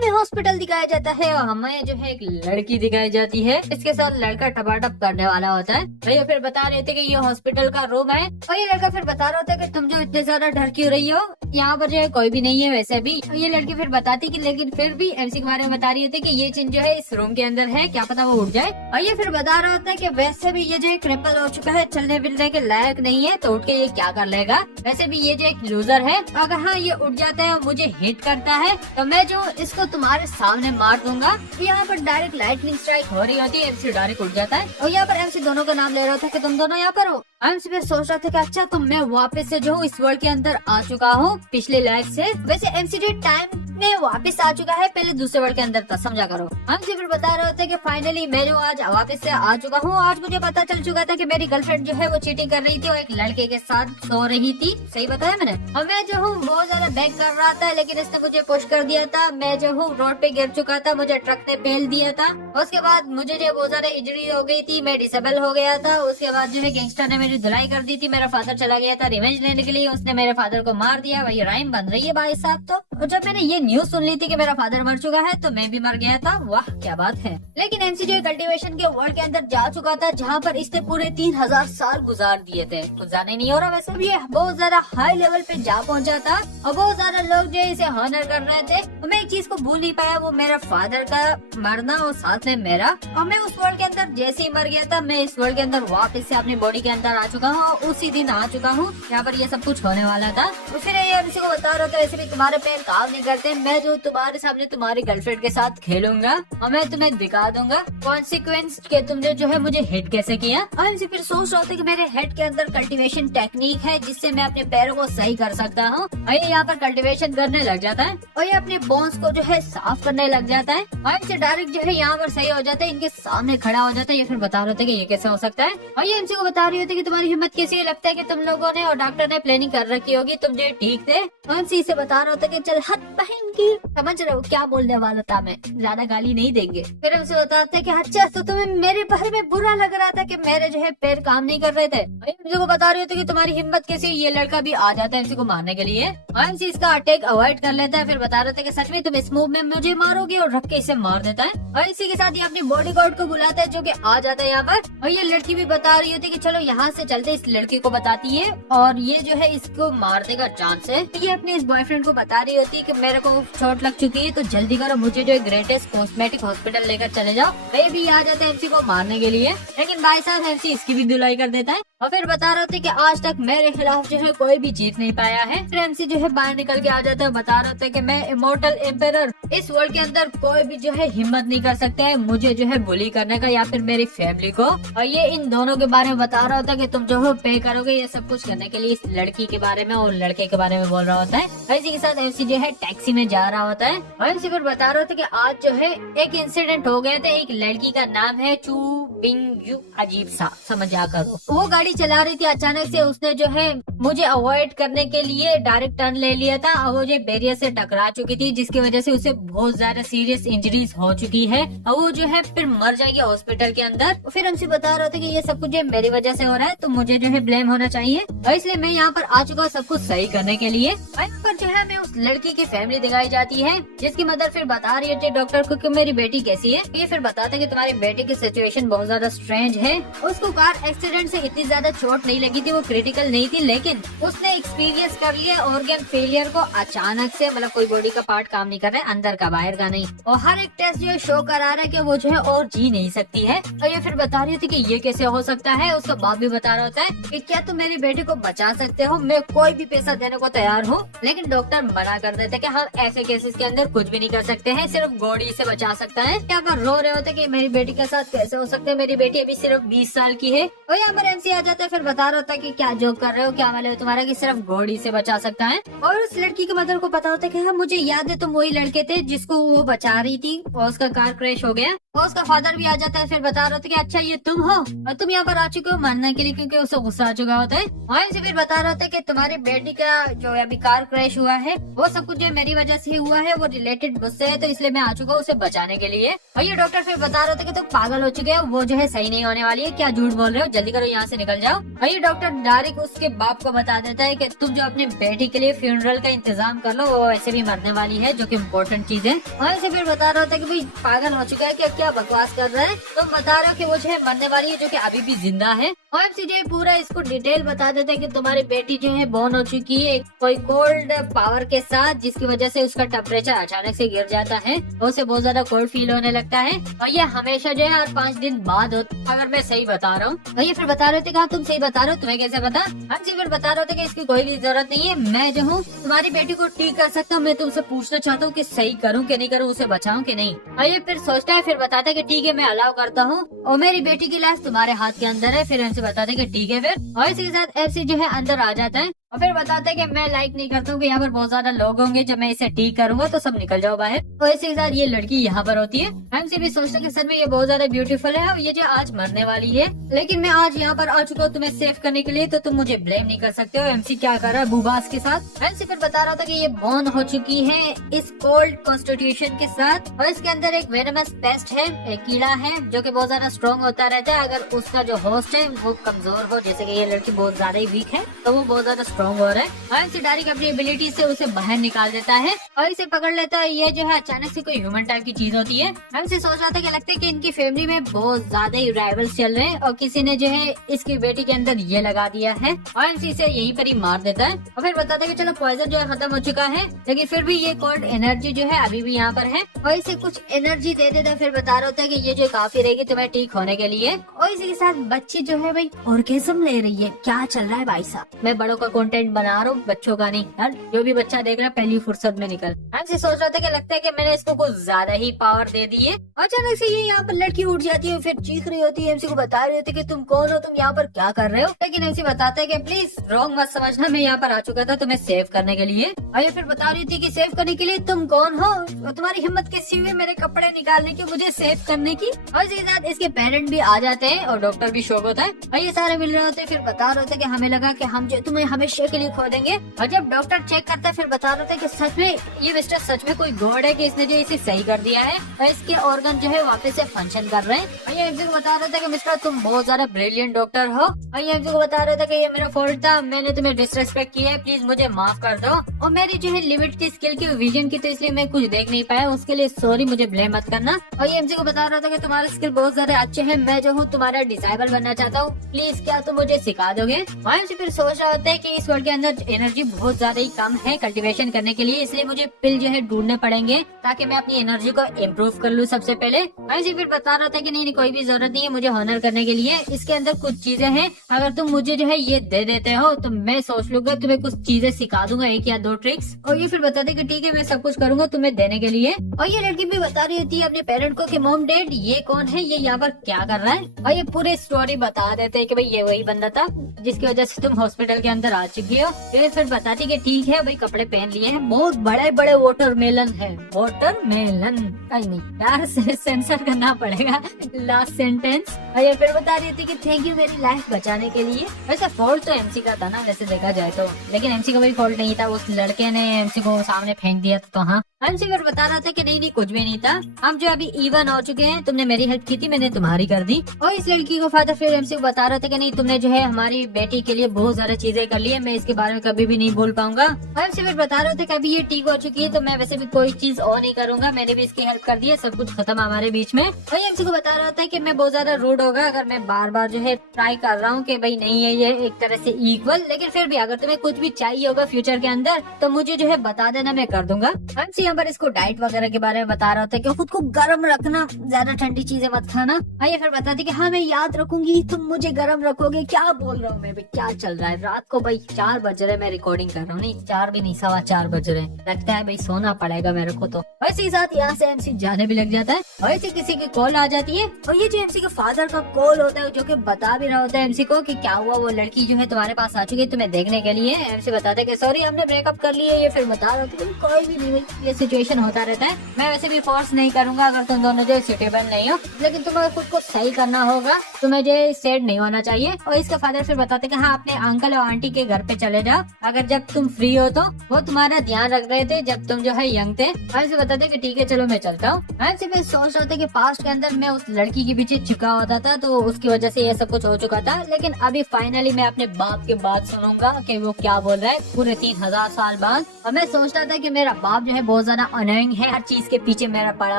हमें हॉस्पिटल दिखाया जाता है और हमें जो है एक लड़की दिखाई जाती है। इसके साथ लड़का टपाटप करने वाला होता है। भैया फिर बता रहे थे कि ये हॉस्पिटल का रूम है और ये लड़का फिर बता रहा होता है कि तुम जो इतने ज्यादा डर क्यों रही हो, यहाँ पर जो है कोई भी नहीं है वैसे भी। ये लड़की फिर बताती कि लेकिन फिर भी एमसी के बारे में बता रही होती कि ये चीज जो है इस रूम के अंदर है, क्या पता वो उठ जाए। और ये फिर बता रहा होता है कि वैसे भी ये जो है क्रिपल हो चुका है, चलने फिरने के लायक नहीं है, तो उठ के ये क्या कर लेगा। वैसे भी ये जो एक लूजर है, अगर हाँ ये उठ जाता है और मुझे हिट करता है तो मैं जो इसको तुम्हारे सामने मार दूंगा। यहाँ पर डायरेक्ट लाइटनिंग स्ट्राइक हो रही होती है, एमसी डायरेक्ट उठ जाता है और यहाँ पर एमसी दोनों का नाम ले रहा था कि तुम दोनों यहाँ पर हो। एमसी फिर सोच रहा था कि अच्छा तो मैं वापस से जो हूँ इस वर्ल्ड के अंदर आ चुका हूँ पिछले लाइफ से। वैसे एमसी जो टाइम में वापस आ चुका है, पहले दूसरे वर्ल्ड के अंदर था, समझा करो। एमसी फिर बता रहे होते कि फाइनली मैं जो आज वापस से आ चुका हूँ। आज मुझे पता चल चुका था कि मेरी गर्लफ्रेंड जो है वो चीटिंग कर रही थी और एक लड़के के साथ सो रही थी। सही बताया मैंने। और मैं जो हूँ बहुत ज्यादा बैक कर रहा था, लेकिन इसने मुझे पुश कर दिया था। मैं जो हूँ रोड पे गिर चुका था, मुझे ट्रक ने पेल दिया था। उसके बाद मुझे जो बहुत ज्यादा इंजरी हो गई थी, मैं डिसेबल हो गया था। उसके बाद जो है गैंगस्टर ने मेरी धुलाई कर दी थी। मेरा फादर चला गया था रिवेंज लेने के लिए, उसने मेरे फादर को मार दिया। वही राइम बन रही है भाई साहब। तो और जब मैंने ये न्यूज सुन ली थी कि मेरा फादर मर चुका है तो मैं भी मर गया था। वाह क्या बात है। लेकिन एमसी जो कल्टीवेशन के वर्ल्ड के अंदर जा चुका था, जहाँ पर इसने पूरे 3000 साल गुजार दिए थे। कुछ जाने नहीं हो रहा। वैसे भी ये बहुत ज्यादा हाई लेवल पे जा पहुंचा था और बहुत ज्यादा लोग जो इसे हॉनर कर रहे थे। और मैं एक चीज को भूल नहीं पाया, वो मेरा फादर का मरना और साथ में मेरा। और मैं उस वर्ल्ड के अंदर जैसे ही मर गया था, मैं इस वर्ल्ड के अंदर वापस से अपनी बॉडी के अंदर आ चुका हूँ और उसी दिन आ चुका हूँ यहाँ पर ये सब कुछ होने वाला था। तो फिर ये एमसी को बता रहा था वैसे भी तुम्हारे पैर काम नहीं करते, मैं जो तुम्हारे सामने तुम्हारी गर्लफ्रेंड के साथ खेलूंगा और मैं तुम्हें दिखा दूंगा कॉन्सिक्वेंस के तुमने जो है मुझे हिट कैसे किया। और एमसी फिर सोच रहा था कि मेरे हेड के अंदर कल्टीवेशन टेक्निक है जिससे मैं अपने पैरों को सही कर सकता हूँ। और ये यहाँ पर कल्टीवेशन करने लग जाता है और ये अपने बोन्स को जो है साफ करने लग जाता है और इनसे डायरेक्ट जो है यहाँ पर सही हो जाता है, इनके सामने खड़ा हो जाता है। ये फिर बता रहे थे कि ये कैसे हो सकता है। और ये एमसी को बता रही होती कि तुम्हारी हिम्मत कैसी है, लगता है कि तुम लोगों ने और डॉक्टर ने प्लानिंग कर रखी होगी, तुम जो ठीक थे। एमसी इसे बता रहा होता कि चल हद बहन की, समझ रहे हो क्या बोलने वाला था मैं, ज्यादा गाली नहीं देंगे। फिर हमसे बताते हैं कि अच्छा तो तुम्हें मेरे बारे में बुरा लग रहा था कि मेरे जो है पैर काम नहीं कर रहे थे। एमसी को बता रहे होते कि तुम्हारी हिम्मत कैसी, ये लड़का भी आ जाता है एमसी को मारने के लिए। एमसी इसका अटैक अवॉइड कर लेता है। फिर बता रहे थे कि सच में तुम इस मूव में मुझे मारोगे और रख के इसे मार देता है। और इसी के साथ ये अपनी बॉडी गार्ड को बुलाता है जो कि आ जाता है यहाँ पर। और ये लड़की भी बता रही होती है कि चलो यहाँ से चलते, इस लड़के को बताती है और ये जो है इसको मार देगा चांस है। ये अपने इस बॉयफ्रेंड को बता रही होती है कि मेरे को चोट लग चुकी है तो जल्दी करो, मुझे जो ग्रेटेस्ट कॉस्मेटिक हॉस्पिटल लेकर चले जाओ। मैं भी आ जाता है एमसी को मारने के लिए, लेकिन भाई साहब एमसी इसकी भी धुलाई कर देता है। और फिर बता रहे थे कि आज तक मेरे खिलाफ जो है कोई भी जीत नहीं पाया है। फिर एमसी जो है बाहर निकल के आ जाता है, बता रहे थे कि मैं इमोर्टल एम्पेरर, इस वर्ल्ड के अंदर कोई भी जो है हिम्मत नहीं कर सकते है मुझे जो है बुली करने का या फिर मेरी फैमिली को। और ये इन दोनों के बारे में बता रहा होता है कि तुम जो है पे करोगे ये सब कुछ करने के लिए, इस लड़की के बारे में और लड़के के बारे में बोल रहा होता है। इसी के साथ एमसी जो है टैक्सी में जा रहा होता है और एमसी फिर बता रहे थे कि आज जो है एक इंसिडेंट हो गया था। एक लड़की का नाम है चू बिंग यू, अजीब सा समझा करो। वो गाड़ी चला रही थी, अचानक से उसने जो है मुझे अवॉइड करने के लिए डायरेक्ट टर्न ले लिया था और वो जो बैरियर से टकरा चुकी थी, जिसकी वजह से उसे बहुत ज्यादा सीरियस इंजरीज हो चुकी है और वो जो है फिर मर जाएगी हॉस्पिटल के अंदर। फिर हमसे बता रहे थे कि ये सब कुछ मेरी वजह से हो रहा है तो मुझे जो है ब्लेम होना चाहिए और इसलिए मैं यहाँ पर आ चुका हूँ सब कुछ सही करने के लिए। यहाँ पर जो है मैं उस लड़की की फैमिली दिखाई जाती है जिसकी मदर फिर बता रही है डॉक्टर को कि मेरी बेटी कैसी है। ये फिर बताते हैं कि तुम्हारी बेटी की सिचुएशन बहुत ज्यादा स्ट्रेंज है। उसको कार एक्सीडेंट से इतनी ज्यादा चोट नहीं लगी थी, वो क्रिटिकल नहीं थी, लेकिन उसने एक्सपीरियंस कर लिया ऑर्गन फेलियर को अचानक से। मतलब कोई बॉडी का पार्ट काम नहीं कर रहा है, अंदर का बाहर का नहीं। और हर एक टेस्ट जो शो करा रहा है कि वो जो है और जी नहीं सकती है। और ये फिर बता रही थी कि ये कैसे हो सकता है। उसका बाप भी बता रहा होता है कि क्या तुम मेरी बेटी को बचा सकते हो, मैं कोई भी पैसा देने को तैयार हूँ। लेकिन डॉक्टर मना कर देते कि हम ऐसे केसेस के अंदर कुछ भी नहीं कर सकते हैं, सिर्फ बॉडी से बचा सकता है। यहाँ पर रो रहे होते कि मेरी बेटी के साथ कैसे हो सकता है, मेरी बेटी अभी सिर्फ 20 साल की है। और यहाँ पर एमसी आ जाता है, फिर बता रहा होता है कि क्या जोक कर रहे हो, क्या मतलब तुम्हारा कि सिर्फ बॉडी से बचा सकता है। और उस लड़की की मदर को पता होता है कि हाँ मुझे याद है तुम वही लड़के थे जिसको वो बचा रही थी और उसका कार क्रैश हो गया। और उसका फादर भी आ जाता है, फिर बता रहे होते कि अच्छा ये तुम हो और तुम यहाँ पर आ चुके हो मरने के लिए, क्योंकि उसे गुस्सा आ चुका होता है। और इनसे फिर बता रहे होते कि तुम्हारी बेटी का जो अभी कार क्रैश हुआ है वो सब कुछ जो मेरी वजह से हुआ है, वो रिलेटेड मुझसे है, तो इसलिए मैं आ चुका हूँ उसे बचाने के लिए। और ये डॉक्टर फिर बता रहे होते कि तुम पागल हो चुके हो, वो जो है सही नहीं होने वाली है, क्या झूठ बोल रहे हो, जल्दी करो यहाँ से निकल जाओ। और ये डॉक्टर डायरेक्ट उसके बाप को बता देता है कि तुम जो अपनी बेटी के लिए फ्यूनरल का इंतजाम कर लो, वो वैसे भी मरने वाली है, जो कि इम्पोर्टेंट चीज है। और इसे फिर बता रहा होता है कि भाई पागल हो चुका है, क्या बकवास कर रहा है, तुम बता रहे हो कि वो जो है मरने वाली है, जो कि अभी भी जिंदा है। और सीधे पूरा इसको डिटेल बता देते हैं कि तुम्हारी बेटी जो है बॉर्न हो चुकी है कोई कोल्ड पावर के साथ, जिसकी वजह से उसका टेम्परेचर अचानक से गिर जाता है और उसे बहुत ज्यादा कोल्ड फील होने लगता है। और ये हमेशा जो है हर 5 दिन बाद होता, अगर मैं सही बता रहा हूँ। और ये फिर बता रहे थे कि हाँ तुम सही बता रहे हो, तुम्हें कैसे पता। हम फिर बता रहे थे कि इसकी कोई भी जरूरत नहीं है, मैं जो हूँ तुम्हारी बेटी को ठीक कर सकता हूँ, मैं तुमसे पूछना चाहता हूँ कि सही करूँ कि नहीं करूँ, उसे बचाऊं कि नहीं। और ये फिर सोचता है, फिर बताता है कि ठीक है मैं अलाउ करता हूँ और मेरी बेटी की लाश तुम्हारे हाथ के अंदर है। फिर हमसे बताते हैं कि ठीक है फिर, और इसी के साथ एफसी जो है अंदर आ जाता है और फिर बताते हैं कि मैं लाइक नहीं करता हूँ कि यहाँ पर बहुत ज्यादा लोग होंगे, जब मैं इसे ठीक करूंगा तो सब निकल जाओ बाहर। और इसी के साथ ये लड़की यहाँ पर होती है। हमसे भी सोचते हैं कि सर में ये बहुत ज्यादा ब्यूटीफुल है और ये जो आज मरने वाली है, लेकिन मैं आज यहाँ पर आ चुका हूँ तुम्हें सेव करने के लिए, तो तुम मुझे ब्लेम नहीं कर सकते हो। एमसी क्या कर रहा है बुबास के साथ। एमसी फिर बता रहा था कि ये बॉर्न हो चुकी है इस कोल्ड कॉन्स्टिट्यूशन के साथ और इसके अंदर एक वेनमस पेस्ट है, एक कीड़ा है जो कि बहुत ज्यादा स्ट्रॉन्ग होता रहता है। अगर उसका जो होस्ट है वो कमजोर हो, जैसे कि ये लड़की बहुत ज्यादा ही वीक है, तो वो बहुत ज्यादा स्ट्रॉन्ग हो रहा है। एमसी डायरेक्ट अपनी एबिलिटी से उसे बाहर निकाल देता है और इसे पकड़ लेता है। ये जो है अचानक से कोई ह्यूमन टाइप की चीज होती है। एमसी सोच रहा था कि लगता है कि इनकी फैमिली में बहुत ज्यादा ही राइवल्स चल रहे हैं और किसी ने जो है इसकी बेटी के अंदर ये लगा दिया है और एमसी इसे यहीं पर ही मार देता है। और फिर बताता है कि चलो पॉइजन जो है खत्म हो चुका है, लेकिन फिर भी ये कोल्ड एनर्जी जो है अभी भी यहाँ पर है और इसे कुछ एनर्जी दे देता है। फिर बता रहा होता है कि ये जो काफी रहेगी तुम्हें ठीक होने के लिए। और इसी के साथ बच्ची जो है भाई ऑर्गेज्म ले रही है। क्या चल रहा है भाई साहब, मैं बड़ों का कंटेंट बना रहा हूँ, बच्चों का नहीं यार। जो भी बच्चा देख रहा है पहली फुर्सत में निकल। हमसे सोच रहा था कि लगता है कि मैंने इसको कुछ ज्यादा ही पावर दे दी है। अचानक से ये यहाँ पर लड़की उठ जाती है, फिर चीख रही होती है, एमसी को बता रही होती है कि तुम कौन हो, तुम यहाँ पर क्या कर रहे हो। लेकिन एमसी बताता है कि प्लीज रॉन्ग मत समझना, मैं यहाँ पर आ चुका था तुम्हें सेव करने के लिए। और ये फिर बता रही थी कि सेव करने के लिए तुम कौन हो, तुम्हारी हिम्मत कैसी हुई मेरे कपड़े निकालने की, मुझे सेव करने की। और इसी के साथ इसके पेरेंट भी आ जाते हैं और डॉक्टर भी शौक होता है और ये सारे मिल रहे होते हैं। फिर बता रहे होते हैं कि हमें लगा कि हम जो तुम्हें हमेशा के लिए खो देंगे। और जब डॉक्टर चेक करता है फिर बता रहे थे कि सच में ये मिस्टर सच में कोई गॉड है कि इसने जो इसे सही कर दिया है और इसके ऑर्गन जो है वापस से फंक्शन कर रहे हैं। और ये एमसी को बता रहे थे कि मिस्टर तुम बहुत ज्यादा ब्रिलियंट डॉक्टर हो। और ये एमसी को बता रहे थे कि ये मेरा फॉल्ट था, मैंने तुम्हें डिसरेस्पेक्ट किया है, प्लीज मुझे माफ कर दो। और मेरी जो है लिमिट थी स्किल की, विजन की, तो इसलिए मैं कुछ देख नहीं पाया, उसके लिए सॉरी, मुझे ब्लेम मत करना। और ये एमसी को बता रहा था कि तुम्हारे स्किल बहुत ज्यादा अच्छे हैं, मैं जो हूँ तुम्हारा डिसाइबल बनना चाहता हूँ, प्लीज क्या तुम मुझे सिखा दोगे। और एमसी फिर सोच रहा होता है कि इस वर्ल्ड के अंदर एनर्जी बहुत ज्यादा ही कम है कल्टीवेशन करने के लिए, इसलिए मुझे पिल जो है ढूंढने पड़ेंगे ताकि मैं अपनी एनर्जी को इम्प्रूव कर लूँ सबसे पहले। ऐसे फिर बता रहा था कि नहीं कोई भी जरूरत नहीं है मुझे हॉनर करने के लिए, इसके अंदर कुछ चीजें हैं, अगर तुम मुझे जो है ये दे देते हो तो मैं सोच लूंगा तुम्हें कुछ चीजें सिखा दूंगा, 1 या 2 ट्रिक्स। और ये फिर बताते कि ठीक है मैं सब कुछ करूंगा तुम्हें देने के लिए। और ये लड़की भी बता रही होती है अपने पेरेंट को कि मॉम डैड ये कौन है, ये यहाँ पर क्या कर रहा है। और ये पूरी स्टोरी बता देते हैं कि भाई ये वही बंदा था जिसकी वजह से तुम हॉस्पिटल के अंदर आ चुकी हो। फिर बताती कि ठीक है भाई कपड़े पहन लिए हैं, बहुत बड़े बड़े वाटरमेलन है, वाटरमेलन कहीं नहीं यार, सेंसर करना पड़ेगा लास्ट सेंटेंस। और ये फिर बता रही थी कि थैंक यू मेरी लाइफ बचाने के लिए। वैसे फॉल्ट तो एमसी का था ना वैसे देखा जाए तो, लेकिन एमसी का कोई फॉल्ट नहीं था, उस लड़के ने एमसी को सामने फेंक दिया तो हाँ। एमसी फिर बता रहा था कि नहीं कुछ भी नहीं था, हम जो अभी इवन हो चुके हैं, तुमने मेरी हेल्प की थी मैंने तुम्हारी कर दी। और इस लड़की को फादर फिर एमसी को बता रहा था कि नहीं तुमने जो है हमारी बेटी के लिए बहुत सारी चीजें कर ली है, मैं इसके बारे में कभी भी नहीं भूल पाऊंगा। और एमसी फिर बता रहे थे कि अभी ये ठीक हो चुकी है तो मैं वैसे भी कोई चीज और नहीं करूंगा, मैंने भी इसकी हेल्प कर दी है, सब कुछ खत्म हमारे बीच में। और एमसी को बता रहा था कि मैं बहुत ज्यादा रूड होगा अगर मैं बार बार जो है ट्राई कर रहा हूँ कि भाई नहीं है ये एक तरह से इक्वल, लेकिन फिर भी अगर तुम्हें कुछ भी चाहिए होगा फ्यूचर के अंदर तो मुझे जो है बता देना, मैं कर दूंगा। एमसी यहाँ पर इसको डाइट वगैरह के बारे में बता रहा था कि खुद को गर्म रखना, ज्यादा ठंडी चीजें मत खाना। ये फिर बताती कि हाँ मैं याद रखूंगी, तुम मुझे गर्म रखोगे। क्या बोल रहा हूँ मैं भाई, क्या चल रहा है। रात को भाई 4 बज रहे मैं रिकॉर्डिंग कर रहा हूँ, नहीं 4 भी नहीं 4:15 बज रहे, लगता है भाई सोना पड़ेगा मेरे को। तो वैसे ही साथ यहाँ से एमसी जाने भी लग जाता है और ऐसे किसी की कॉल आ जाती है। और ये जो एमसी के फादर का कॉल होता है जो कि बता भी रहा होता है एमसी को कि क्या हुआ, वो लड़की जो है तुम्हारे पास आ चुकी है तुम्हें देखने के लिए। एमसी बताते कि सॉरी हमने ब्रेकअप कर लिए। ये फिर बता रहा था कोई भी नहीं, ये सिचुएशन होता रहता है। मैं वैसे भी फोर्स नहीं करूंगा अगर तुम दोनों जो सुटेबल नहीं हो, लेकिन तुम्हें खुद को सही करना होगा, तुम्हें जो सेड नहीं होना चाहिए। और इसका फादर फिर बताते कि हाँ अपने अंकल और आंटी के घर पे चले जाओ, अगर जब तुम फ्री हो तो वो तुम्हारा ध्यान रख रहे थे जब तुम जो है यंग थे। हमसे बताते कि ठीक है चलो मैं चलता हूँ। हमसे फिर सोच रहे थे कि पास्ट के अंदर मैं उस लड़की के पीछे चिपका होता था तो उसकी वजह से ये सब कुछ हो चुका था, लेकिन अभी फाइनली मैं अपने बाप की बात सुनूंगा कि वो क्या बोल रहा है पूरे 3000 साल बाद। और मैं सोचता था कि मेरा बाप जो है बहुत ज्यादा अनोइंग है, हर चीज के पीछे मेरा पड़ा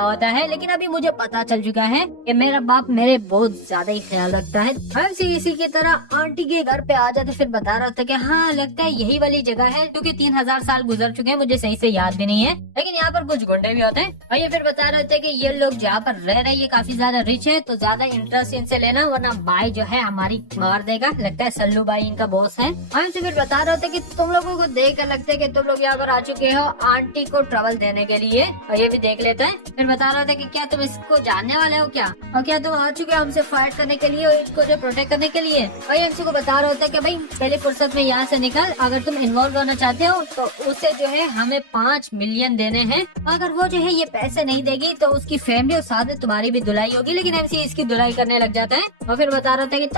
होता है, लेकिन अभी मुझे पता चल चुका है कि मेरा बाप मेरे बहुत ज्यादा ही ख्याल रखता है। हमसे इसी की तरह आंटी के घर पे आ जाते फिर बता रहा था कि हाँ लगता है यही वाली जगह है, क्योंकि 3000 साल गुजर चुके हैं, मुझे सही से याद भी नहीं है, लेकिन यहाँ पर कुछ गुंडे भी होते हैं। और ये फिर बता रहे थे कि ये लोग जहाँ पर रह रहे हैं ये काफी ज्यादा रिच है, तो ज्यादा इंटरेस्ट इनसे लेना वरना भाई जो है हमारी मार देगा। लगता है सल्लू भाई इनका बॉस है। हमसे फिर बता रहे थे कि तुम लोगों को देख कर लगता है कि तुम लोग यहाँ पर आ चुके हो आंटी को ट्रबल देने के लिए, और ये भी देख लेता है। फिर बता रहा था कि क्या तुम इसको जानने वाले हो क्या, और क्या तुम आ चुके हो हमसे फाइट करने के लिए और इसको जो प्रोटेक्ट करने के लिए। और ये हमसे को बता रहा होता है कि भाई पहले फुर्सत में यहाँ से निकल, अगर तुम इन्वॉल्व होना चाहते हो तो उसे जो है हमें 5 मिलियन देने हैं, अगर वो जो है ये पैसे नहीं देगी तो उसकी फैमिली और साथ में तुम्हारी भी धुलाई होगी। लेकिन एमसी इसकी धुलाई करने लग जाता है और फिर बता रहा था कि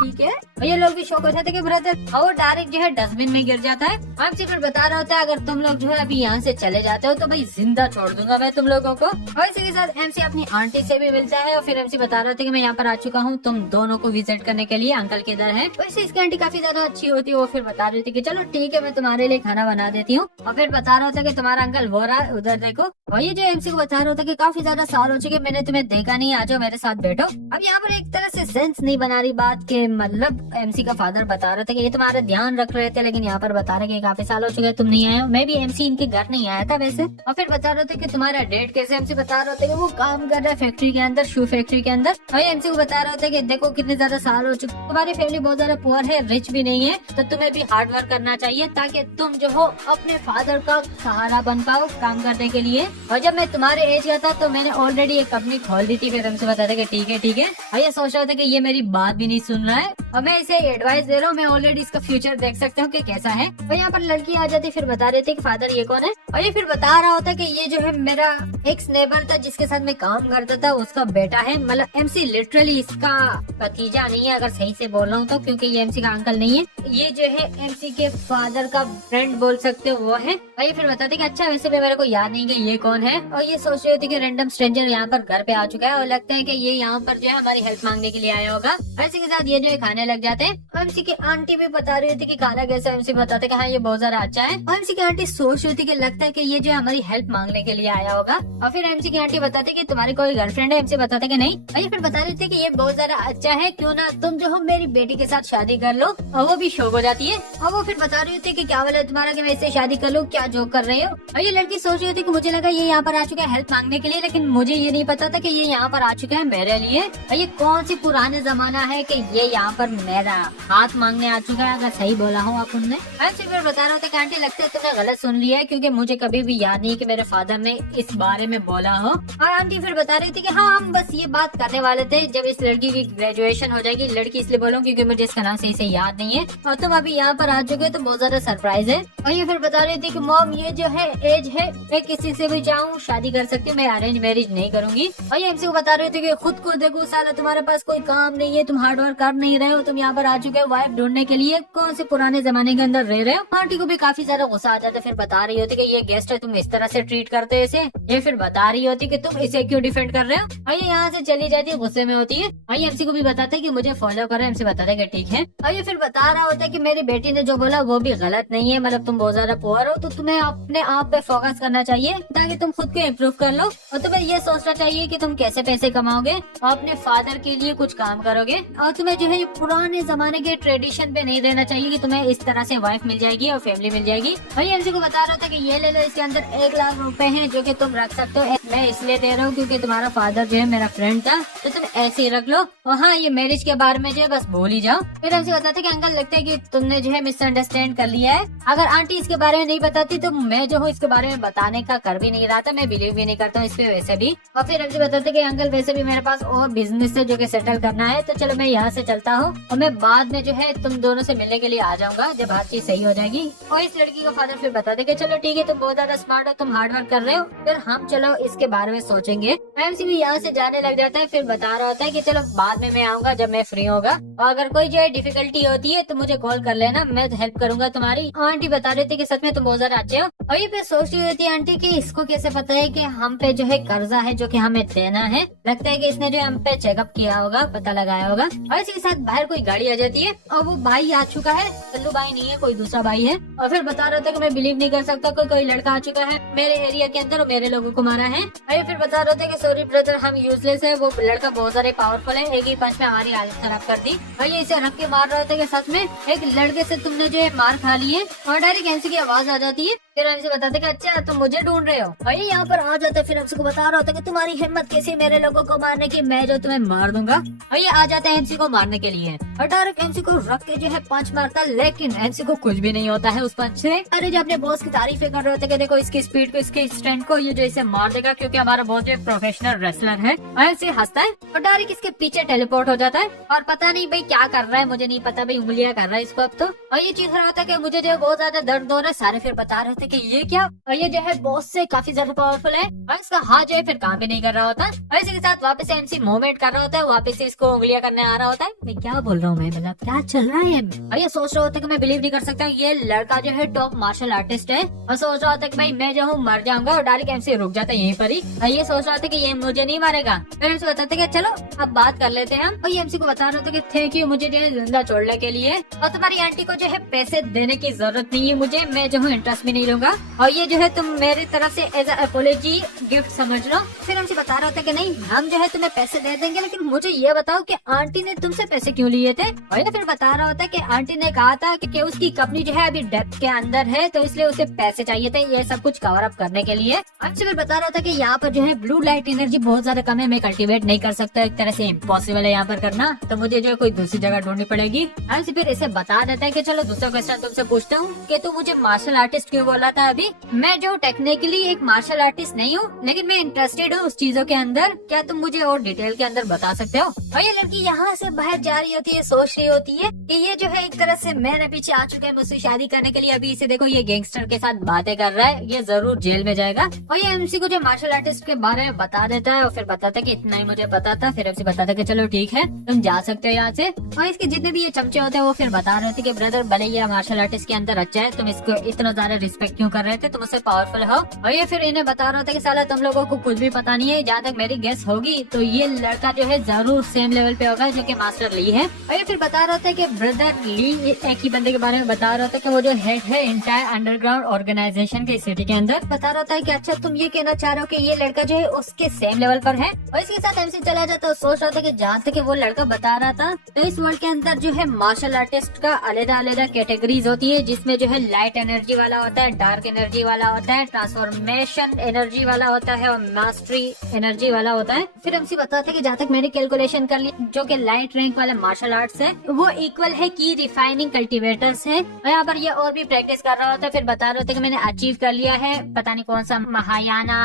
ठीक है। और ये लोग भी शौक हो जाते कि ब्रदर, और डायरेक्ट जो है डस्टबिन में गिर जाता है। हमसे फिर बता रहा होता है अगर तुम लोग जो है अभी यहाँ से चले जाते हो तो भाई जिंदा छोड़ दूंगा मैं तुम लोगों को। और इसी के साथ एमसी अपनी आंटी से भी मिलता है और फिर एमसी बता रहा था कि मैं यहाँ पर आ चुका हूँ तुम दोनों को विजिट करने के लिए, अंकल किधर है। वैसे इसकी आंटी काफी ज्यादा अच्छी होती है, वो फिर बता रही थी कि चलो ठीक है मैं तुम्हारे लिए खाना बना देती हूँ। और फिर बता रहा था कि तुम्हारा अंकल वो रहा उधर देखो। और ये जो एमसी को बता रहा था कि काफी ज्यादा साल हो चुके मैंने तुम्हें देखा नहीं, आ जाओ मेरे साथ बैठो। अब यहाँ पर एक तरह से सेंस नहीं बना रही बात के, मतलब एमसी का फादर बता रहा था कि ये तुम्हारा ध्यान रख रहे थे, लेकिन यहाँ पर बता रहे कि काफी साल हो चुके तुम नहीं आए हो। मैं भी एमसी इनके घर नहीं आया था वैसे। और फिर बता रहे थे कि तुम्हारा डेट कैसे। एमसी बता रहे थे कि वो काम कर रहा है फैक्ट्री के अंदर, शू फैक्ट्री के अंदर। और एमसी को बता रहे थे कि देखो कितने ज्यादा साल हो चुके, तुम्हारी फैमिली बहुत ज्यादा पुअर है, रिच भी नहीं है, तो तुम्हें भी हार्ड वर्क करना चाहिए ताकि तुम जो हो अपने फादर का सहारा बन पाओ काम करने के लिए। और जब मैं तुम्हारे एज का था तो मैंने ऑलरेडी एक कंपनी खोल दी थी। फिर हमसे बताते कि ठीक है ठीक है। और ये सोच रहा था कि ये मेरी बात भी नहीं सुन रहा है और मैं इसे एडवाइस दे रहा हूँ, मैं ऑलरेडी इसका फ्यूचर देख सकता हूँ कि कैसा है। और यहाँ पर लड़की आ जाती फिर बता रहे थे कि फादर ये कौन है। और ये फिर बता रहा होता कि ये जो है मेरा एक्स नेबर था जिसके साथ मैं काम करता था, उसका बेटा है। मतलब एमसी लिटरली इसका भतीजा नहीं है अगर सही से बोल रहा हूँ तो, क्योंकि ये एमसी का अंकल नहीं है, ये जो है एमसी के फादर का फ्रेंड बोल सकते हो वो है। और ये फिर बताते कि अच्छा वैसे भी मेरे को याद नहीं कि ये कौन है। और ये सोच रही थी कि रैंडम स्ट्रेंजर यहाँ पर घर पे आ चुका है और लगता है कि ये यहाँ पर जो है हमारी हेल्प मांगने के लिए आया होगा। इसी के साथ ये जो है खाने लग जाते हैं। एमसी की आंटी भी बता रही थी कि खाना कैसा है। एमसी बताते कि हाँ ये बहुत ज्यादा अच्छा है। और एमसी की आंटी सोच रही थी कि लगता है कि ये जो हमारी हेल्प मांगने के लिए आया होगा। और फिर एमसी की आंटी बताते कि तुम्हारी कोई गर्लफ्रेंड है। एमसी बताते कि नहीं। और ये फिर बता रही थी कि ये बहुत ज्यादा अच्छा है, क्यों ना तुम जो हो मेरी बेटी के साथ शादी कर लो। और वो भी शौक हो जाती है। और वो फिर बता रही थी कि क्या बोले तुम्हारा कि मैं इससे शादी कर लूँ, क्या जोक कर रहे हो। और ये लड़की सोच रही थी कि मुझे लगा ये यहाँ पर आ चुका है हेल्प मांगने के लिए, लेकिन मुझे ये नहीं पता था कि ये यहाँ पर आ चुका है मेरे लिए। और ये कौन सी पुराने जमाना है कि ये यहाँ पर मेरा हाथ मांगने आ चुका है, अगर सही बोला हो आप उनने। फिर बता रहा था कि आंटी लगता है तुमने गलत सुन लिया है, क्योंकि मुझे कभी भी याद नहीं कि मेरे फादर ने इस बारे में बोला हो। और आंटी फिर बता रही थी कि हाँ हम बस ये बात करने वाले थे जब इस लड़की की ग्रेजुएशन हो जाएगी। लड़की इसलिए बोलूँ क्योंकि मुझे इसका नाम सही से याद नहीं है, और तुम अभी यहाँ पर आ चुके तो बहुत ज्यादा सरप्राइज है। और ये फिर बता रही थी कि मॉम ये जो है एज है, मैं किसी से भी चाहूँ शादी कर सकती हूँ, मैं अरेंज मैरिज नहीं करूंगी। और ये एमसी को बता रही थी कि खुद को देखो साला, तुम्हारे पास कोई काम नहीं है, तुम हार्ड वर्क कर नहीं रहे हो, तुम यहाँ पर आ चुके हो वाइफ ढूंढने के लिए, कौन से पुराने जमाने के अंदर रह रहे हो। आंटी को भी काफी ज्यादा गुस्सा आ जाता है। फिर बता रही होती कि ये गेस्ट है, तुम इस तरह से ट्रीट करते हो इसे। ये फिर बता रही होती कि तुम इसे क्यों डिफेंड कर रहे हो। और ये यहाँ से चली जाती है, गुस्से में होती है। और ये एमसी को भी बताते है कि मुझे फॉलो करो। एमसी बताते है कि ठीक है। और ये फिर बता रहा होता है कि मेरी बेटी ने जो बोला वो भी गलत नहीं है, मतलब तुम बहुत ज्यादा पुअर हो तो तुम्हें अपने आप पे फोकस करना चाहिए ताकि तुम खुद को इम्प्रूव कर लो। और तुम्हें ये सोचना चाहिए कि तुम कैसे पैसे कमाओगे और अपने फादर के लिए कुछ काम करोगे। और तुम्हें जो है पुराने जमाने के ट्रेडिशन पे नहीं रहना चाहिए कि तुम्हें इस तरह से वाइफ मिल जाएगी और फैमिली मिल जाएगी। भाई एमसी को बता रहा था कि ये ले लो, इसके अंदर 1 लाख रुपए हैं जो कि तुम रख सकते हो। मैं इसलिए दे रहा हूँ क्योंकि तुम्हारा फादर जो है मेरा फ्रेंड था, तो तुम ऐसे ही रख लो। और हाँ ये मैरिज के बारे में जो है बस भूल ही जाओ। फिर एमसी बताते कि अंकल लगता है कि तुमने जो है मिसअंडरस्टैंड कर लिया है। अगर आंटी इसके बारे में नहीं बताती तो मैं जो हूँ इसके बारे में बताने का कर भी नहीं रहा था, मैं बिलीव भी नहीं करता हूँ इस पे वैसे भी। और फिर एमसी बताते कि अंकल वैसे भी मेरे पास और बिजनेस है जो कि सेटल करना है, तो चलो मैं यहाँ से चलता चलता हूँ और मैं बाद में जो है तुम दोनों से मिलने के लिए आ जाऊंगा जब हर चीज सही हो जाएगी। और इस लड़की का फादर फिर बता देगा चलो ठीक है तुम बहुत ज्यादा स्मार्ट हो, तुम हार्ड वर्क कर रहे हो, फिर हम चलो इसके बारे में सोचेंगे। एमसी भी यहाँ से जाने लग जाता है, फिर बता रहा होता है कि चलो बाद में मैं आऊंगा जब मैं फ्री होगा, और अगर कोई जो है डिफिकल्टी होती है तो मुझे कॉल कर लेना, मैं हेल्प करूंगा तुम्हारी। आंटी बता रही थी कि सच में तुम बहुत ज्यादा अच्छे हो। और ये फिर सोच रही होती है आंटी कि इसको कैसे पता है कि हम पे जो है कर्जा है जो कि हमें देना है। लगता है कि इसने जो हम पे चेकअप किया होगा, पता लगाया होगा। और इसी के साथ बाहर कोई गाड़ी आ जाती है और वो भाई आ चुका है। कल्लू भाई नहीं है, कोई दूसरा भाई है। और फिर बता रहा था कि मैं बिलीव नहीं कर सकता कोई लड़का आ चुका है मेरे एरिया के अंदर और मेरे लोगों को मारा है। और फिर बता रहा था कि सॉरी ब्रदर हम यूजलेस है, वो लड़का बहुत सारे पावरफुल है, एक ही पंच में हमारी हालत खराब कर दी। और ये इसे रख के मार रहा था कि सच में एक लड़के से तुमने जो है मार खा ली है। और डायरेक्ट एमसी की आवाज आ जाती है। फिर एमसी बताते कि अच्छा तुम मुझे ढूंढ रहे हो। और ये यहाँ पर आ जाता है। फिर एमसी को बता रहा होता कि तुम्हारी हिम्मत कैसी है मेरे लोगों को मारने की, मैं जो तुम्हें मार दूंगा। और ये आ जाता है एमसी को मारने के लिए और डायरेक्ट एमसी को रख के जो है पंच मारता, लेकिन एमसी को कुछ भी नहीं होता है उस पंच से। अरे जो अपने बॉस की तारीफें कर रहे होते कि देखो इसकी स्पीड को, इसके स्ट्रेंथ को, ये जो इसे मार देगा क्योंकि हमारा बहुत एक प्रोफेशनल रेसलर है। और एमसी हंसता है और डायरेक्ट इसके पीछे टेलीपोर्ट हो जाता है। और पता नहीं भाई क्या कर रहा है, मुझे नहीं पता भाई, उंगलियां कर रहा है इसको अब तो। और ये चीज रहा होता है कि मुझे जो है बहुत ज्यादा दर्द हो रहा है। सारे फिर बता रहे थे कि ये क्या, और ये जो है बॉस से काफी ज्यादा पावरफुल है। और इसका हाथ जो है फिर काम भी नहीं कर रहा होता। और इसी के साथ वापस से एमसी मूवमेंट कर रहा होता है, वापस से इसको उंगलियां करने आ रहा होता है। मैं क्या बोल रहा हूँ, मैं मतलब क्या चल रहा है। और ये सोच रहा होता है कि मैं बिलीव नहीं कर सकता ये लड़का जो है टॉप मार्शल आर्टिस्ट है। और सोच रहा होता है कि भाई मैं जो हूँ मर जाऊंगा। और डायरेक्ट एमसी रुक जाता है यहीं पर ही। और ये सोच रहा था कि ये मुझे नहीं मारेगा। फिर एमसी बताते कि चलो अब बात कर लेते हैं हम। और ये एमसी को बता रहा था कि थैंक यू मुझे जो है जिंदा छोड़ने के लिए, और तुम्हारी आंटी को जो है पैसे देने की जरूरत नहीं है मुझे, मैं जो हूँ इंटरेस्ट भी नहीं लूंगा। और ये जो है तुम मेरी तरफ से एज अपोलॉजी गिफ्ट समझ लो। फिर हमसे बता रहा था कि नहीं हम जो है तुम्हें पैसे दे देंगे, लेकिन मुझे ये बताओ कि आंटी ने तुमसे पैसे क्यों लिए थे। और ये फिर बता रहा होता है कि आंटी ने कहा था कि उसकी कंपनी जो है अभी डेप्थ के अंदर है, तो इसलिए उसे पैसे चाहिए थे ये सब कुछ कवर अप करने के लिए। हमसे फिर बता रहा था कि यहाँ पर जो है ब्लू लाइट एनर्जी बहुत ज्यादा कम है, मैं कल्टीवेट नहीं कर सकता, एक तरह से इम्पॉसिबल है यहाँ पर करना, तो मुझे जो है कोई दूसरी जगह ढूंढनी पड़ेगी। हमसे फिर इसे बता देता है कि चलो दूसरा क्वेश्चन तुमसे पूछता हूँ कि तू मुझे मार्शल आर्टिस्ट क्यों बोला था अभी। मैं जो टेक्निकली एक मार्शल आर्टिस्ट नहीं हूँ, लेकिन मैं इंटरेस्टेड हूँ उस चीजों के अंदर, क्या तुम मुझे और डिटेल के अंदर बता सकते हो। और ये लड़की यहाँ से बाहर जा रही होती है, सोच रही होती है कि ये जो है एक तरह से मेरे पीछे आ चुका है मुझसे शादी करने के लिए। अभी इसे देखो ये गैंगस्टर के साथ बातें कर रहा है, ये जरूर जेल में जाएगा। और ये एमसी को जो मार्शल आर्टिस्ट के बारे में बता देता है और फिर बताता है कि इतना ही मुझे पता था। फिर एमसी बताता है कि चलो ठीक है तुम जा सकते हो यहाँ से। और इसके जितने भी ये चमचे होते हैं वो फिर बता रहे थे कि ब्रदर भले ये मार्शल आर्टिस्ट के अंदर अच्छा है, तुम इसको इतना ज्यादा रिस्पेक्ट क्यों कर रहे थे, तुम उससे पावरफुल हो। और ये फिर इन्हें बता रहा था कि साला तुम लोगों को कुछ भी पता नहीं है, जहाँ तक मेरी गेस होगी तो ये लड़का जो है जरूर सेम लेवल पे होगा जो कि मास्टर ली है। और ये फिर बता रहा था कि ब्रदर ली एक ही बंदे के बारे में बता रहा था कि वो जो हेड है इंटायर अंडरग्राउंड ऑर्गेनाइजेशन के सिटी के अंदर। बता रहा था कि अच्छा तुम ये कहना चाह रहे हो कि ये लड़का जो है उसके सेम लेवल पर है। और इसके साथ एमसी चला जाता है, सोच रहा था कि जहाँ तक वो लड़का बता रहा था तो इस वर्ल्ड के अंदर जो है मार्शल आर्टिस्ट का अलग-अलग कैटेगरीज होती है, जिसमें जो है लाइट एनर्जी वाला होता है, डार्क एनर्जी वाला होता है, ट्रांसफॉर्मेशन एनर्जी वाला होता है और मास्टरी एनर्जी वाला होता है। फिर एमसी बताते कि जहाँ तक मैंने कैलकुलेशन कर ली जो कि लाइट रैंक वाले मार्शल आर्ट्स है वो इक्वल है की रिफाइनिंग कल्टीवेटर्स है। और यहाँ पर ये और भी प्रैक्टिस कर रहा होता है। फिर बता रहे होते कि मैंने अचीव कर लिया है पता नहीं कौन सा महायाना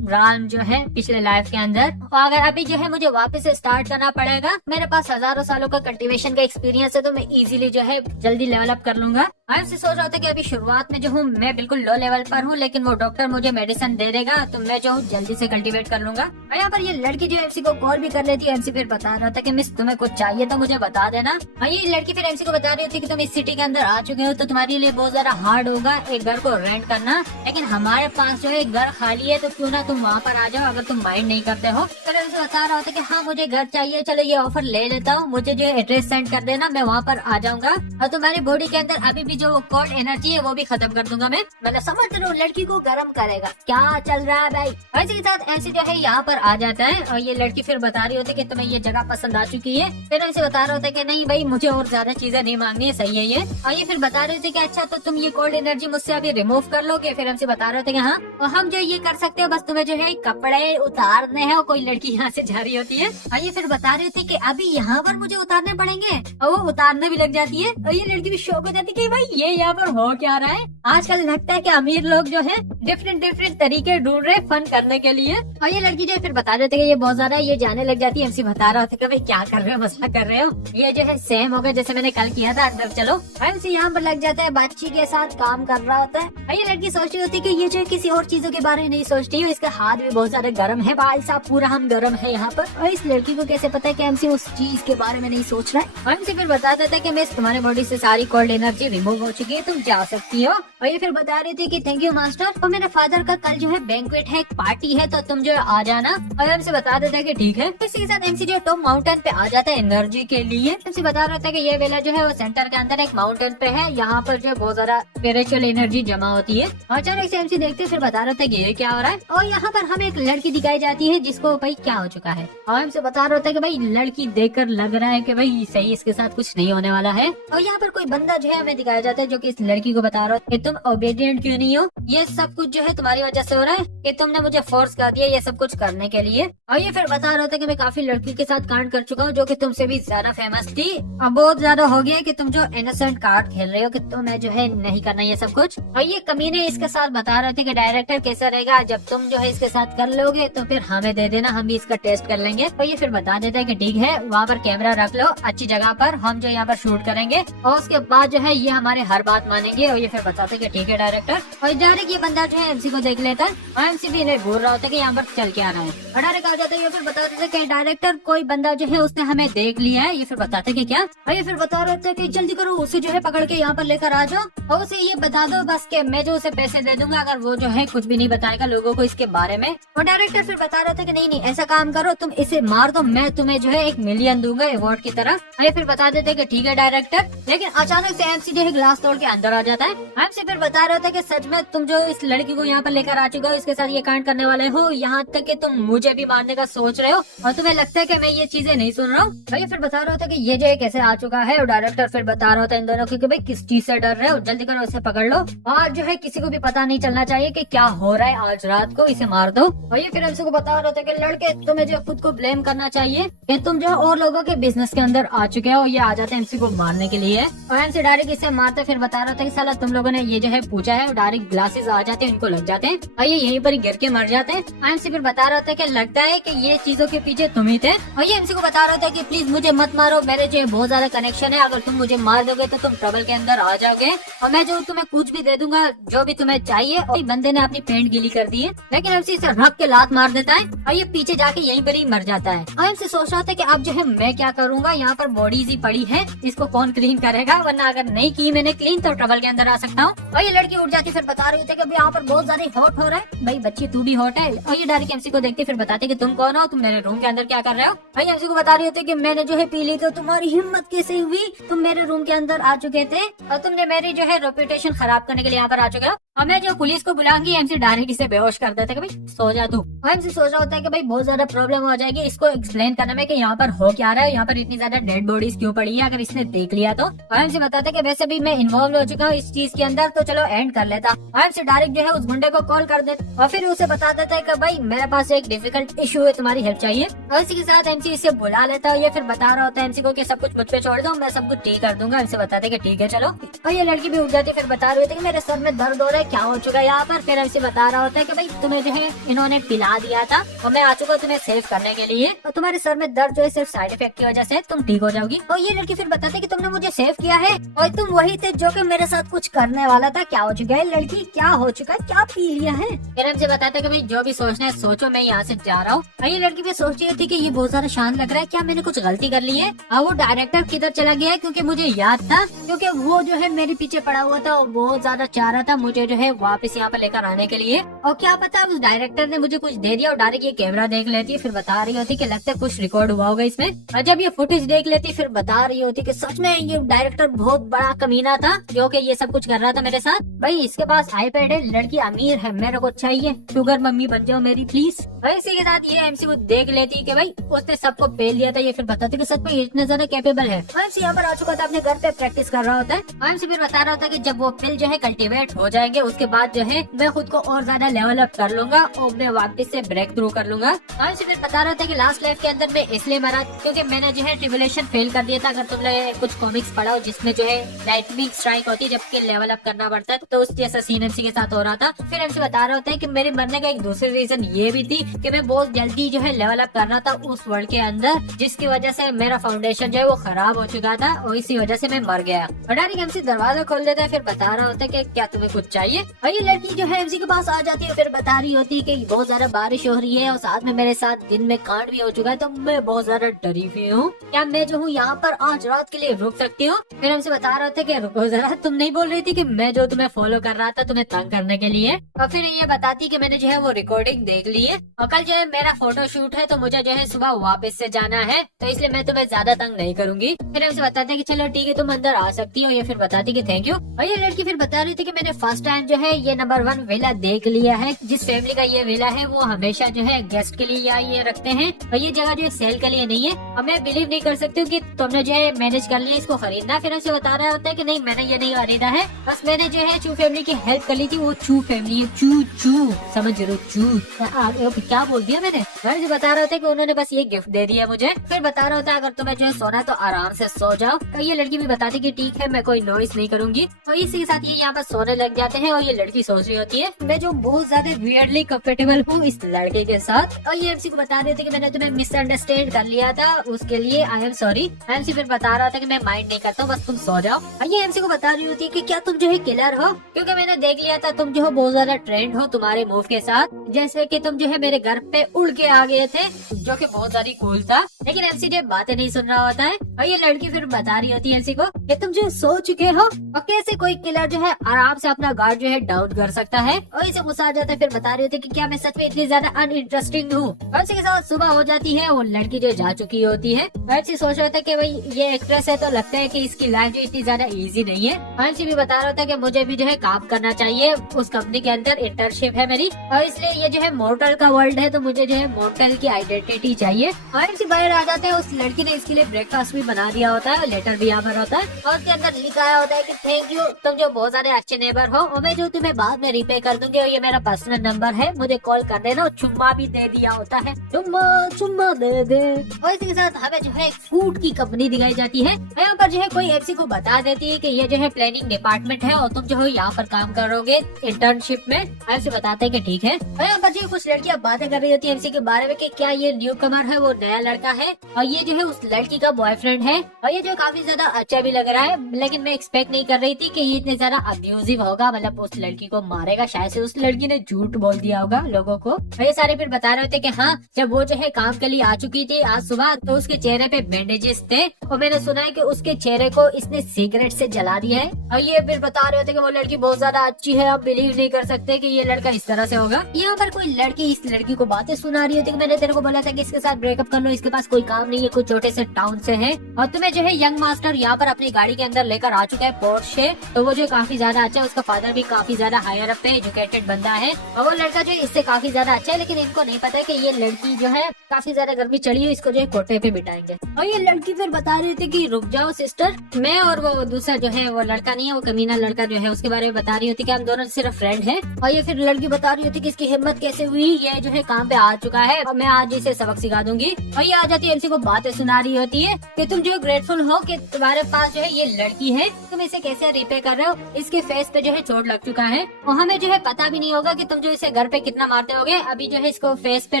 राम जो है पिछले लाइफ के अंदर, और अगर अभी जो है मुझे वापस से स्टार्ट करना पड़ेगा, मेरे पास हजारों सालों का कल्टीवेशन का एक्सपीरियंस है, तो मैं इजीली जो है जल्दी लेवल अप कर लूंगा। मैं सोच रहा था कि अभी शुरुआत में जो हूँ मैं बिल्कुल लो लेवल पर हूँ, लेकिन वो डॉक्टर मुझे मेडिसिन दे देगा तो मैं जो हूँ जल्दी से कल्टीवेट कर लूंगा। और यहाँ पर ये लड़की जो एमसी को कॉल भी कर लेती है। एमसी फिर बता रहा था कि मिस तुम्हें कुछ चाहिए तो मुझे बता देना। और ये लड़की फिर एमसी को बता रही थी कि तुम इस सिटी के अंदर आ चुके हो तो तुम्हारे लिए बहुत ज्यादा हार्ड होगा एक घर को रेंट करना, लेकिन हमारे पास जो है घर खाली है तो क्यों ना तुम वहाँ पर आ जाओ अगर तुम माइंड नहीं करते हो। फिर एमसी बता रहा था कि हाँ मुझे घर चाहिए, चलो ये ऑफर ले लेता हूँ, मुझे जो एड्रेस सेंड कर देना, मैं वहाँ पर आ जाऊंगा और तुम्हारी बॉडी के अंदर अभी भी जो कोल्ड एनर्जी है वो भी खत्म कर दूंगा मैं। मतलब समझ रहे हो लड़की को गर्म करेगा, क्या चल रहा है भाई। और इसी के साथ एमसी जो है यहाँ पर आ जाता है और ये लड़की फिर बता रही होती है कि तुम्हें ये जगह पसंद आ चुकी है। फिर एमसी बता रहा होता है कि नहीं भाई मुझे और ज्यादा चीजें नहीं मांगनी है, सही है ये। और ये फिर बता रहे थे कि अच्छा तो तुम ये कोल्ड एनर्जी मुझसे अभी रिमूव कर लोगे। फिर एमसी बता रहे थे कि हाँ और हम जो ये कर सकते हो, बस तुम्हें जो है कपड़े उतारने हैं। और कोई लड़की यहाँ से जा रही होती है और ये फिर बता रहे थे कि अभी यहाँ पर मुझे उतारने पड़ेंगे और वो उतारने भी लग जाती है। और ये लड़की भी शौक हो जाती है कि भाई ये यहाँ पर हो क्या रहा है? आजकल लगता है कि अमीर लोग जो है डिफरेंट तरीके ढूंढ रहे फन करने के लिए। और ये लड़की जो है फिर बता देते कि ये बहुत ज्यादा ये जाने लग जाती है। एमसी बता रहा होता है कि भाई क्या कर रहे हो, मजाक कर रहे हो, ये जो है सेम होगा जैसे मैंने कल किया था, अंदर चलो। एमसी यहाँ पर लग जाता है बातचीत के साथ काम कर रहा होता है। और ये लड़की सोच रही होती है कि ये जो है किसी और चीजों के बारे में नहीं सोचती है, इसका हाथ भी बहुत ज्यादा गर्म है, बाल साहब पूरा हम गर्म है यहाँ पर। और इस लड़की को कैसे पता है कि एमसी उस चीज के बारे में नहीं सोच रहा है। एमसी फिर बता देता है कि मैं तुम्हारे बॉडी से सारी कोल्ड एनर्जी रिमूव हो चुकी है, तुम जा सकती हो। और ये फिर बता रही थी कि थैंक यू मास्टर, और मेरे फादर का कल जो है बैंक्वेट है, एक पार्टी है, तो तुम जो है आ जाना। और एमसी बता देता है कि ठीक है। इसी के साथ एमसी जो टॉप माउंटेन पे आ जाता है एनर्जी के लिए। एमसी बता रहा था कि ये वेला जो है वो सेंटर के अंदर एक माउंटेन पे है, यहाँ पर जो है बहुत ज्यादा स्पिरिचुअल एनर्जी जमा होती है। अचानक से एमसी देखते फिर बता रहा था कि ये क्या हो रहा है। और यहाँ पर हमें एक लड़की दिखाई जाती है जिसको भाई क्या हो चुका है। और एमसी बता रहा था कि भाई लड़की देखकर लग रहा है कि भाई सही इसके साथ कुछ नहीं होने वाला है। और यहाँ पर कोई बंदा जो है हमें दिखाया जाता है जो कि इस लड़की को बता रहा है कि तुम ओबीडियंट क्यों नहीं हो, ये सब कुछ जो है तुम्हारी वजह से हो रहा है कि तुमने मुझे फोर्स कर दिया ये सब कुछ करने के लिए। और ये फिर बता रहा था कि मैं काफी लड़की के साथ कांड कर चुका हूँ जो कि तुमसे भी ज्यादा फेमस थी। अब बहुत ज्यादा हो गया कि तुम जो इनोसेंट कार्ड खेल रहे हो कि तुम्हें जो है नहीं करना ये सब कुछ। और ये कमीने इसके साथ बता रहे थे कि डायरेक्टर कैसा रहेगा, जब तुम जो है इसके साथ कर लोगे तो फिर हमें दे देना, हम भी इसका टेस्ट कर लेंगे। तो ये फिर बता देता है कि ठीक है, वहाँ पर कैमरा रख लो अच्छी जगह पर, हम जो यहाँ पर शूट करेंगे और उसके बाद जो है ये हमारे हर बात मानेंगे। और ये फिर बताते कि ठीक है डायरेक्टर। और डायरेक्ट ये बंदा जो है एमसी को देख लेता है और एमसी भी इन्हें घूर रहा होता है कि यहाँ पर चल के आ रहा है। और डायरेक्ट आ जाता है। ये फिर बताते थे कि डायरेक्टर कोई बंदा जो है उसने हमें देख लिया है। ये फिर बताते कि क्या। और ये फिर बता रहे थे कि जल्दी करो, उसे जो है पकड़ के यहाँ पर लेकर आ जाओ और उसे ये बता दो बस के मैं जो उसे पैसे दे दूंगा अगर वो जो है कुछ भी नहीं बताएगा लोगों को इसके बारे में। और डायरेक्टर फिर बता रहे थे कि नहीं ऐसा काम करो, तुम इसे मार दो, मैं तुम्हें जो है 1 मिलियन दूंगा अवार्ड की तरह। अरे फिर बता देते कि ठीक है डायरेक्टर। लेकिन अचानक से एमसी जो है ग्लास तोड़ के अंदर आ जाता है। एमसी फिर बता रहा था कि सच में तुम जो इस लड़की को यहाँ पर लेकर आ चुके हो, इसके साथ ये कांड करने वाले हो, यहाँ तक कि तुम मुझे भी मारने का सोच रहे हो और तुम्हें लगता है कि मैं ये चीजें नहीं सुन रहा हूँ। भाई फिर बता रहा था कि ये जो है कैसे आ चुका है। और डायरेक्टर फिर बता रहा था इन दोनों की भाई किस चीज से डर रहे हो, जल्दी करो उसे पकड़ लो। आज जो है किसी को भी पता नहीं चलना चाहिए कि क्या हो रहा है, आज रात को इसे मार दो। और ये फिर एमसी को बता रहा था कि लड़के तुम्हें जो खुद को ब्लेम करना चाहिए कि तुम जो और लोगों के बिजनेस के अंदर आ चुके हो। ये आ जाते हैं एमसी को मारने के लिए और एमसी डायरेक्ट इसे मारते। फिर बता रहा था कि साला तुम लोगों ने ये जो है पूछा है। डायरेक्ट ग्लासेस आ जाते हैं, इनको लग जाते हैं और ये यहीं पर गिर के मर जाते हैं। एमसी फिर बता रहा था कि लगता है कि ये चीजों के पीछे तुम ही थे। और ये एमसी को बता रहा था कि प्लीज मुझे मत मारो, मेरे जो बहुत ज्यादा कनेक्शन है, अगर तुम मुझे मार दोगे तो तुम ट्रबल के अंदर आ जाओगे और मैं जो तुम्हें कुछ भी दे दूंगा जो भी तुम्हें चाहिए। और बंदे ने अपनी पेंट गीली कर दी है, लेकिन एमसी इसे रख के लात मार देता है और ये पीछे जाके यहीं पर ही मर जाता है। और एमसी सोच रहा था कि अब जो है मैं क्या करूंगा, यहाँ पर बॉडीज ही पड़ी है, इसको कौन क्लीन करेगा, वरना अगर नहीं की मैंने क्लीन तो ट्रबल के अंदर आ सकता हूँ। और ये लड़की उठ जाती फिर बता रही थी कि यहाँ पर बहुत ज्यादा हॉट हो रहा है, भाई बच्ची तू भी हॉट है। और ये डायरेक्ट एमसी को देखते फिर बताते कि तुम कौन हो, तुम मेरे रूम के अंदर क्या कर रहे हो। भाई एमसी को बता रही होती कि मैंने जो है पी ली, तो तुम्हारी हिम्मत कैसे हुई, तुम मेरे रूम के अंदर आ चुके थे और तुमने मेरी जो है रेपुटेशन खराब करने के लिए यहाँ पर आ चुके हो। और मैं जो पुलिस को बुलाऊंगी, एमसी डायरेक्ट इसे बेहोश कर देते कि भाई सो जा तू। और एमसी सोच रहा होता है कि भाई बहुत ज्यादा प्रॉब्लम हो जाएगी इसको एक्सप्लेन करने में कि यहाँ पर हो क्या रहा है, यहाँ पर इतनी ज्यादा डेड बॉडीज क्यों पड़ी है, अगर इसने देख लिया तो। और एमसी बताते कि वैसे भी मैं इन्वॉल्व हो चुका हूँ इस चीज के अंदर, तो चलो एंड कर लेता। और एमसी डायरेक्ट जो है उस गुंडे को कॉल कर देता और फिर उसे बता देता है कि भाई मेरे पास एक डिफिकल्ट इशू है, तुम्हारी हेल्प चाहिए। और इसी के साथ एमसी इसे बुला लेता है। ये फिर बता रहा होता है एमसी को कि सब कुछ मुझ पे छोड़ दो, मैं सब कुछ ठीक कर दूंगा। एमसी बताते कि ठीक है चलो। और ये लड़की भी उठ जाती फिर बता रही होती कि मेरे सर में दर्द हो रहा है, क्या हो चुका है यहाँ पर। फिर एमसी बता रहा होता है कि भाई तुम्हें जो है इन्होंने पिला दिया था और मैं आ चुका तुम्हें सेव करने के लिए, और तुम्हारे सर में दर्द जो है सिर्फ साइड इफेक्ट की वजह से तुम ठीक हो जाओगी। और ये लड़की फिर बताते कि तुमने मुझे सेव किया है और तुम वही थे जो कि मेरे साथ कुछ करने वाला था, क्या हो चुका है लड़की, क्या हो चुका है, क्या पी लिया है। फिर एमसी बताते कि भाई जो भी सोचना है सोचो, मैं यहाँ से जा रहा हूँ। और ये लड़की भी सोच रही थी कि ये बहुत ज्यादा शांत लग रहा है, क्या मैंने कुछ गलती कर ली है। और वो डायरेक्टर किधर चला गया है, क्योंकि मुझे याद था, क्योंकि वो जो है मेरे पीछे पड़ा हुआ था और बहुत ज्यादा चाह रहा था मुझे जो है वापस यहाँ पर लेकर आने के लिए। और क्या पता उस डायरेक्टर ने मुझे कुछ दे दिया और डायरेक्ट ये कैमरा देख लेती है। फिर बता रही होती कि लगता है कुछ रिकॉर्ड हुआ होगा इसमें। और जब ये फुटेज देख लेती फिर बता रही होती कि सच में ये डायरेक्टर बहुत बड़ा कमीना था जो कि ये सब कुछ कर रहा था मेरे साथ। भाई इसके पास आईपैड है, लड़की अमीर है, मेरे को चाहिए, शुगर मम्मी बन जाओ मेरी प्लीज। भाई इसी के साथ ये एमसी को देख लेती कि भाई उसने सबको पेल दिया था। ये फिर बताते कि सच में इतने ज्यादा कैपेबल है। एमसी यहाँ पर आ चुका था, अपने घर पे प्रैक्टिस कर रहा होता है। एमसी फिर बता रहा होता है कि जब वो पिल जो है कल्टीवेट हो जाएंगे है उसके बाद जो है मैं खुद को और ज्यादा लेवल अप कर लूंगा और मैं वापस से ब्रेक थ्रू कर लूंगा। आयम फिर बता रहा था कि लास्ट लाइफ के अंदर मैं इसलिए मरा क्योंकि मैंने जो है ट्रिबुलेशन फेल कर दिया था। अगर तुमने कुछ कॉमिक्स पढ़ा हो जिसमें जो है लाइटनिंग स्ट्राइक होती है जबकि लेवल अप करना पड़ता है, तो उस जैसा सीन एमसी के साथ हो रहा था। फिर एमसी बता रहा होता है कि मेरे मरने का एक दूसरी रीजन ये भी थी कि मैं बहुत जल्दी जो है लेवल अप करना था उस वर्ल्ड के अंदर, जिसकी वजह से मेरा फाउंडेशन जो है वो खराब हो चुका था और इसी वजह से मैं मर गया। अडारी एमसी दरवाजा खोल देता है, फिर बता रहा होता है कि क्या तुम्हें कुछ चाहिए। और ये लड़की जो है एमसी के पास आ जाती है, फिर बता रही होती है कि बहुत ज्यादा बारिश हो रही है और साथ में मेरे साथ दिन में कांड भी हो चुका है, तो मैं बहुत ज्यादा डरी हुई हूँ। क्या मैं जो हूँ यहाँ पर आज रात के लिए रुक सकती हूँ? फिर हमसे बता रहे थे कि रुको जरा, तुम नहीं बोल रही थी कि मैं जो तुम्हें फॉलो कर रहा था तुम्हें तंग करने के लिए? और फिर ये बताती कि मैंने जो है वो रिकॉर्डिंग देख ली है और कल जो है मेरा फोटो शूट है, तो मुझे जो है सुबह वापस से जाना है, तो इसलिए मैं तुम्हें ज्यादा तंग नहीं करूंगी। फिर हमसे बताते कि चलो ठीक है तुम अंदर आ सकती हो। ये फिर बताती कि थैंक यू। और ये लड़की फिर बता रही थी कि मैंने फर्स्ट टाइम जो है ये नंबर 1 विला देख लिया है। जिस फैमिली का ये विला है वो हमेशा जो है गेस्ट के लिए यहाँ ये रखते हैं और ये जगह जो है सेल के लिए नहीं है। और मैं बिलीव नहीं कर सकती हूँ कि तुमने जो है मैनेज कर लिया इसको खरीदना। फिर हमसे बता रहा होता है कि नहीं मैंने ये नहीं खरीदा है, बस मैंने जो है चू फैमिली की हेल्प कर ली थी। वो चू फैमिली है, चू चू समझ रहे हो, चू क्या बोल दिया मैंने। जो बता रहा होता है कि उन्होंने बस ये गिफ्ट दे दिया मुझे। फिर बता रहा होता है अगर तुम्हें जो है सोना है तो आराम से सो जाओ। तो ये लड़की भी बताती कि ठीक है मैं कोई नॉइस नहीं करूंगी। और इसी के साथ ये यहाँ पर सोने लग जाते हैं और ये लड़की सोच रही होती है मैं जो बहुत ज्यादा वियर्डली कंफर्टेबल हूँ इस लड़के के साथ। और ये एमसी को बता रहे थे कि मैंने तुम्हें मिसअंडरस्टैंड कर लिया था, उसके लिए आई एम सॉरी। एमसी फिर बता रहा था कि मैं माइंड नहीं करता हूँ, बस तुम सो जाओ। और ये एमसी को बता रही होती है कि क्या तुम जो है किलर हो, क्योंकि मैंने देख लिया था तुम जो हो बहुत ज्यादा ट्रेंड हो तुम्हारे मूव के साथ, जैसे कि तुम जो है मेरे घर पे उड़ के आ गए थे, जो कि बहुत ज्यादा कूल था। लेकिन एमसी जो बातें नहीं सुन रहा होता है। और ये लड़की फिर बता रही होती है एमसी को कि तुम जो सो चुके हो और कैसे कोई किलर जो है आराम से अपना गार्ड जो है डाउन कर सकता है। और इसे गुस्सा आ जाता है। फिर बता रही होती है कि क्या मैं सच में इतनी ज्यादा अनइंटरेस्टिंग हूँ। एमसी के साथ सुबह हो जाती है, वो लड़की जो जा चुकी होती है। एमसी सोच रहा था कि भाई ये एक्ट्रेस है तो लगता है कि इसकी लाइफ जो इतनी ज्यादा इजी नहीं है। एमसी भी बता रहा था कि मुझे भी जो है काम करना चाहिए, उस कंपनी के अंदर इंटर्नशिप है मेरी और इसलिए ये जो है मॉर्टल का वर्ल्ड है, तो मुझे जो है मॉर्टल की आइडेंटिटी चाहिए। एमसी बाहर आ जाते हैं, उस लड़की ने इसके लिए ब्रेकफास्ट भी बना दिया होता है, लेटर भी यहाँ पर होता है और उसके अंदर लिखा आया होता है कि थैंक यू, तुम जो बहुत सारे अच्छे नेबर हो और मैं जो तुम्हें बाद में रिपे कर दूंगी और ये मेरा पर्सनल नंबर है, मुझे कॉल कर देना। चुम्मा भी दे दिया होता है, चुम्मा दे दे। और इसी के साथ हमें जो है फूड की कंपनी दिखाई जाती है। यहाँ पर जो है कोई एमसी को बता देती है कि ये जो है प्लानिंग डिपार्टमेंट है और तुम जो है यहाँ पर काम करोगे इंटर्नशिप में। एमसी बताते हैं कि ठीक है। और यहाँ पर जो कुछ लड़कियाँ बातें कर रही होती है एमसी के बारे में कि क्या ये न्यू कमर है, वो नया लड़का है और ये जो है उस लड़की का बॉयफ्रेंड है और ये जो काफी ज्यादा अच्छा भी लग रहा है। लेकिन मैं एक्सपेक्ट नहीं कर रही थी कि ये इतने ज्यादा अब्यूजिव होगा, मतलब उस लड़की को मारेगा। शायद से उस लड़की ने झूठ बोल दिया होगा लोगों को। और ये सारे फिर बता रहे होते कि हाँ जब वो जो है काम के लिए आ चुकी थी आज सुबह, तो उसके चेहरे पे बैंडेजेस थे और मैंने सुना है कि उसके चेहरे को इसने सिगरेट से जला दिया है। और ये फिर बता रहे होते कि वो लड़की बहुत ज्यादा अच्छी है, आप बिलीव नहीं कर सकते कि ये लड़का इस तरह से होगा। यहाँ पर कोई लड़की इस लड़की को बातें सुना रही होती कि मैंने तेरे को बोला था कि इसके साथ ब्रेकअप कर लो, इसके पास कोई काम नहीं है, कुछ छोटे से टाउन से है और तुम्हें जो है यंग मास्टर यहाँ पर अपनी गाड़ी के अंदर लेकर आ चुका है पोर्शे। तो वो जो काफी ज्यादा अच्छा है, उसका फादर भी काफी ज्यादा हायर अप पे एजुकेटेड बंदा है और वो लड़का जो है इससे काफी ज्यादा अच्छा है। लेकिन इनको नहीं पता है कि ये लड़की जो है काफी ज्यादा गर्मी चढ़ी है, इसको जो है कोटे पे बिठाएंगे। और ये लड़की फिर बता रही थी कि रुक जाओ सिस्टर, मैं और वो दूसरा जो है वो लड़का नहीं है, वो कमीना लड़का जो है उसके बारे में बता रही होती कि हम दोनों सिर्फ फ्रेंड हैं। और ये फिर लड़की बता रही होती कि इसकी हिम्मत कैसे हुई, ये जो है काम पे आ चुका है और मैं आज इसे सबक सिखा दूंगी। और ये आ जाती है एमसी को बातें सुना रही होती है कि तुम जो ग्रेटफुल हो कि तुम्हारे पास जो है ये लड़की है, तुम इसे कैसे रिपे कर रहे हो, इसके फेस पे जो है चोट लग चुका है और हमें जो है पता भी नहीं होगा कि तुम जो इसे घर पे कितना मारते होगे। अभी जो है इसको फेस पे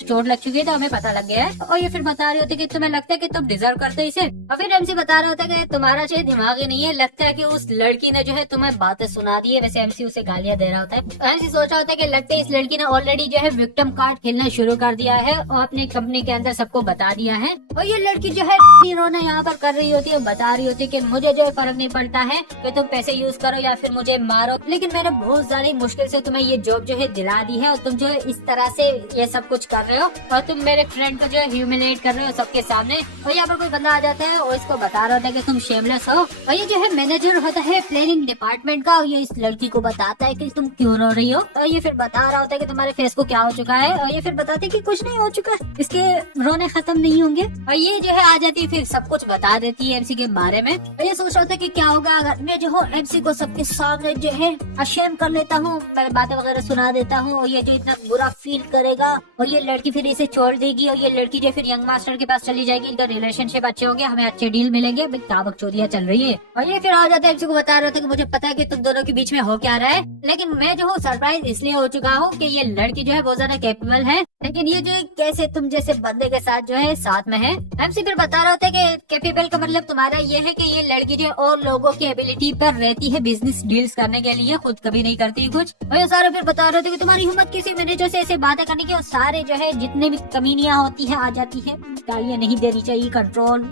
चोट लग चुकी है तो हमें पता लग गया है। और ये फिर बता रही होती कि तुम्हें लगता है कि तुम डिजर्व करते हो इसे। और फिर एमसी बता रहा होता है कि तुम्हारा जो दिमाग ही नहीं है, लगता है कि उस लड़की ने जो है तुम्हें बातें सुना दी है। वैसे एमसी उसे गालियां दे रहा होता है। एमसी सोच रहा होता है कि लगता है इस लड़की ने ऑलरेडी जो है विक्टिम कार्ड खेलना शुरू कर दिया है और अपनी कंपनी के अंदर सबको बता दिया है। और ये लड़की जो है रोना यहाँ पर कर रही होती है, बता रही होती है कि मुझे जो है फर्क नहीं पड़ता है कि तुम पैसे यूज करो या फिर मुझे मारो, लेकिन मैंने बहुत ज्यादा मुश्किल से तुम्हें ये जॉब जो है दिला दी है और तुम जो है इस तरह से ये सब कुछ कर रहे हो और तुम मेरे फ्रेंड को जो है ह्यूमिलेट कर रहे हो सबके सामने। और यहाँ पर कोई बंदा आ जाता है और इसको बता रहा होता है कि तुम शेमलेस हो। और ये जो है मैनेजर होता है प्लानिंग डिपार्टमेंट का और ये इस लड़की को बताता है कि तुम क्यों रो रही हो। और ये फिर बता रहा होता है कि तुम्हारे फेस को क्या हो चुका है और ये फिर बताते कि कुछ नहीं हो चुका है, इसके रोने खत्म नहीं होंगे। लेंगे। और ये जो है आ जाती है, फिर सब कुछ बता देती है एमसी के बारे में। और ये सोच रहा था कि क्या होगा अगर मैं जो हूँ एमसी को सबके सामने जो है अशेम कर लेता हूँ, मैं बातें वगैरह सुना देता हूँ, और ये जो इतना बुरा फील करेगा, और ये लड़की फिर इसे छोड़ देगी, और ये लड़की जो फिर यंग मास्टर के पास चली जाएगी, इनका रिलेशनशिप अच्छे होंगे, हमें अच्छे डील मिलेंगे। क्या बकचोदियां चल रही है। और ये फिर आ जाता है एमसी को बता रहा था कि मुझे पता है कि तुम दोनों के बीच में हो क्या रहा है, लेकिन मैं जो हूँ सरप्राइज इसलिए हो चुका हूँ कि ये लड़की जो है बहुत ज्यादा कैपेबल है, लेकिन ये जो है कैसे तुम जैसे बंदे के साथ जो है साथ में है। एमसी फिर बता रहा होता है कि कैपेबल का मतलब तुम्हारा ये है कि ये लड़की जो और लोगों की एबिलिटी पर रहती है बिजनेस डील्स करने के लिए, खुद कभी नहीं करती कुछ। और ये सारा फिर बता रहे थे कि तुम्हारी हिम्मत किसी मैनेजर से ऐसे बातें करने की, और सारे जो है जितने भी कमीनियां होती है आ जाती है, गालियां नहीं देनी चाहिए, कंट्रोल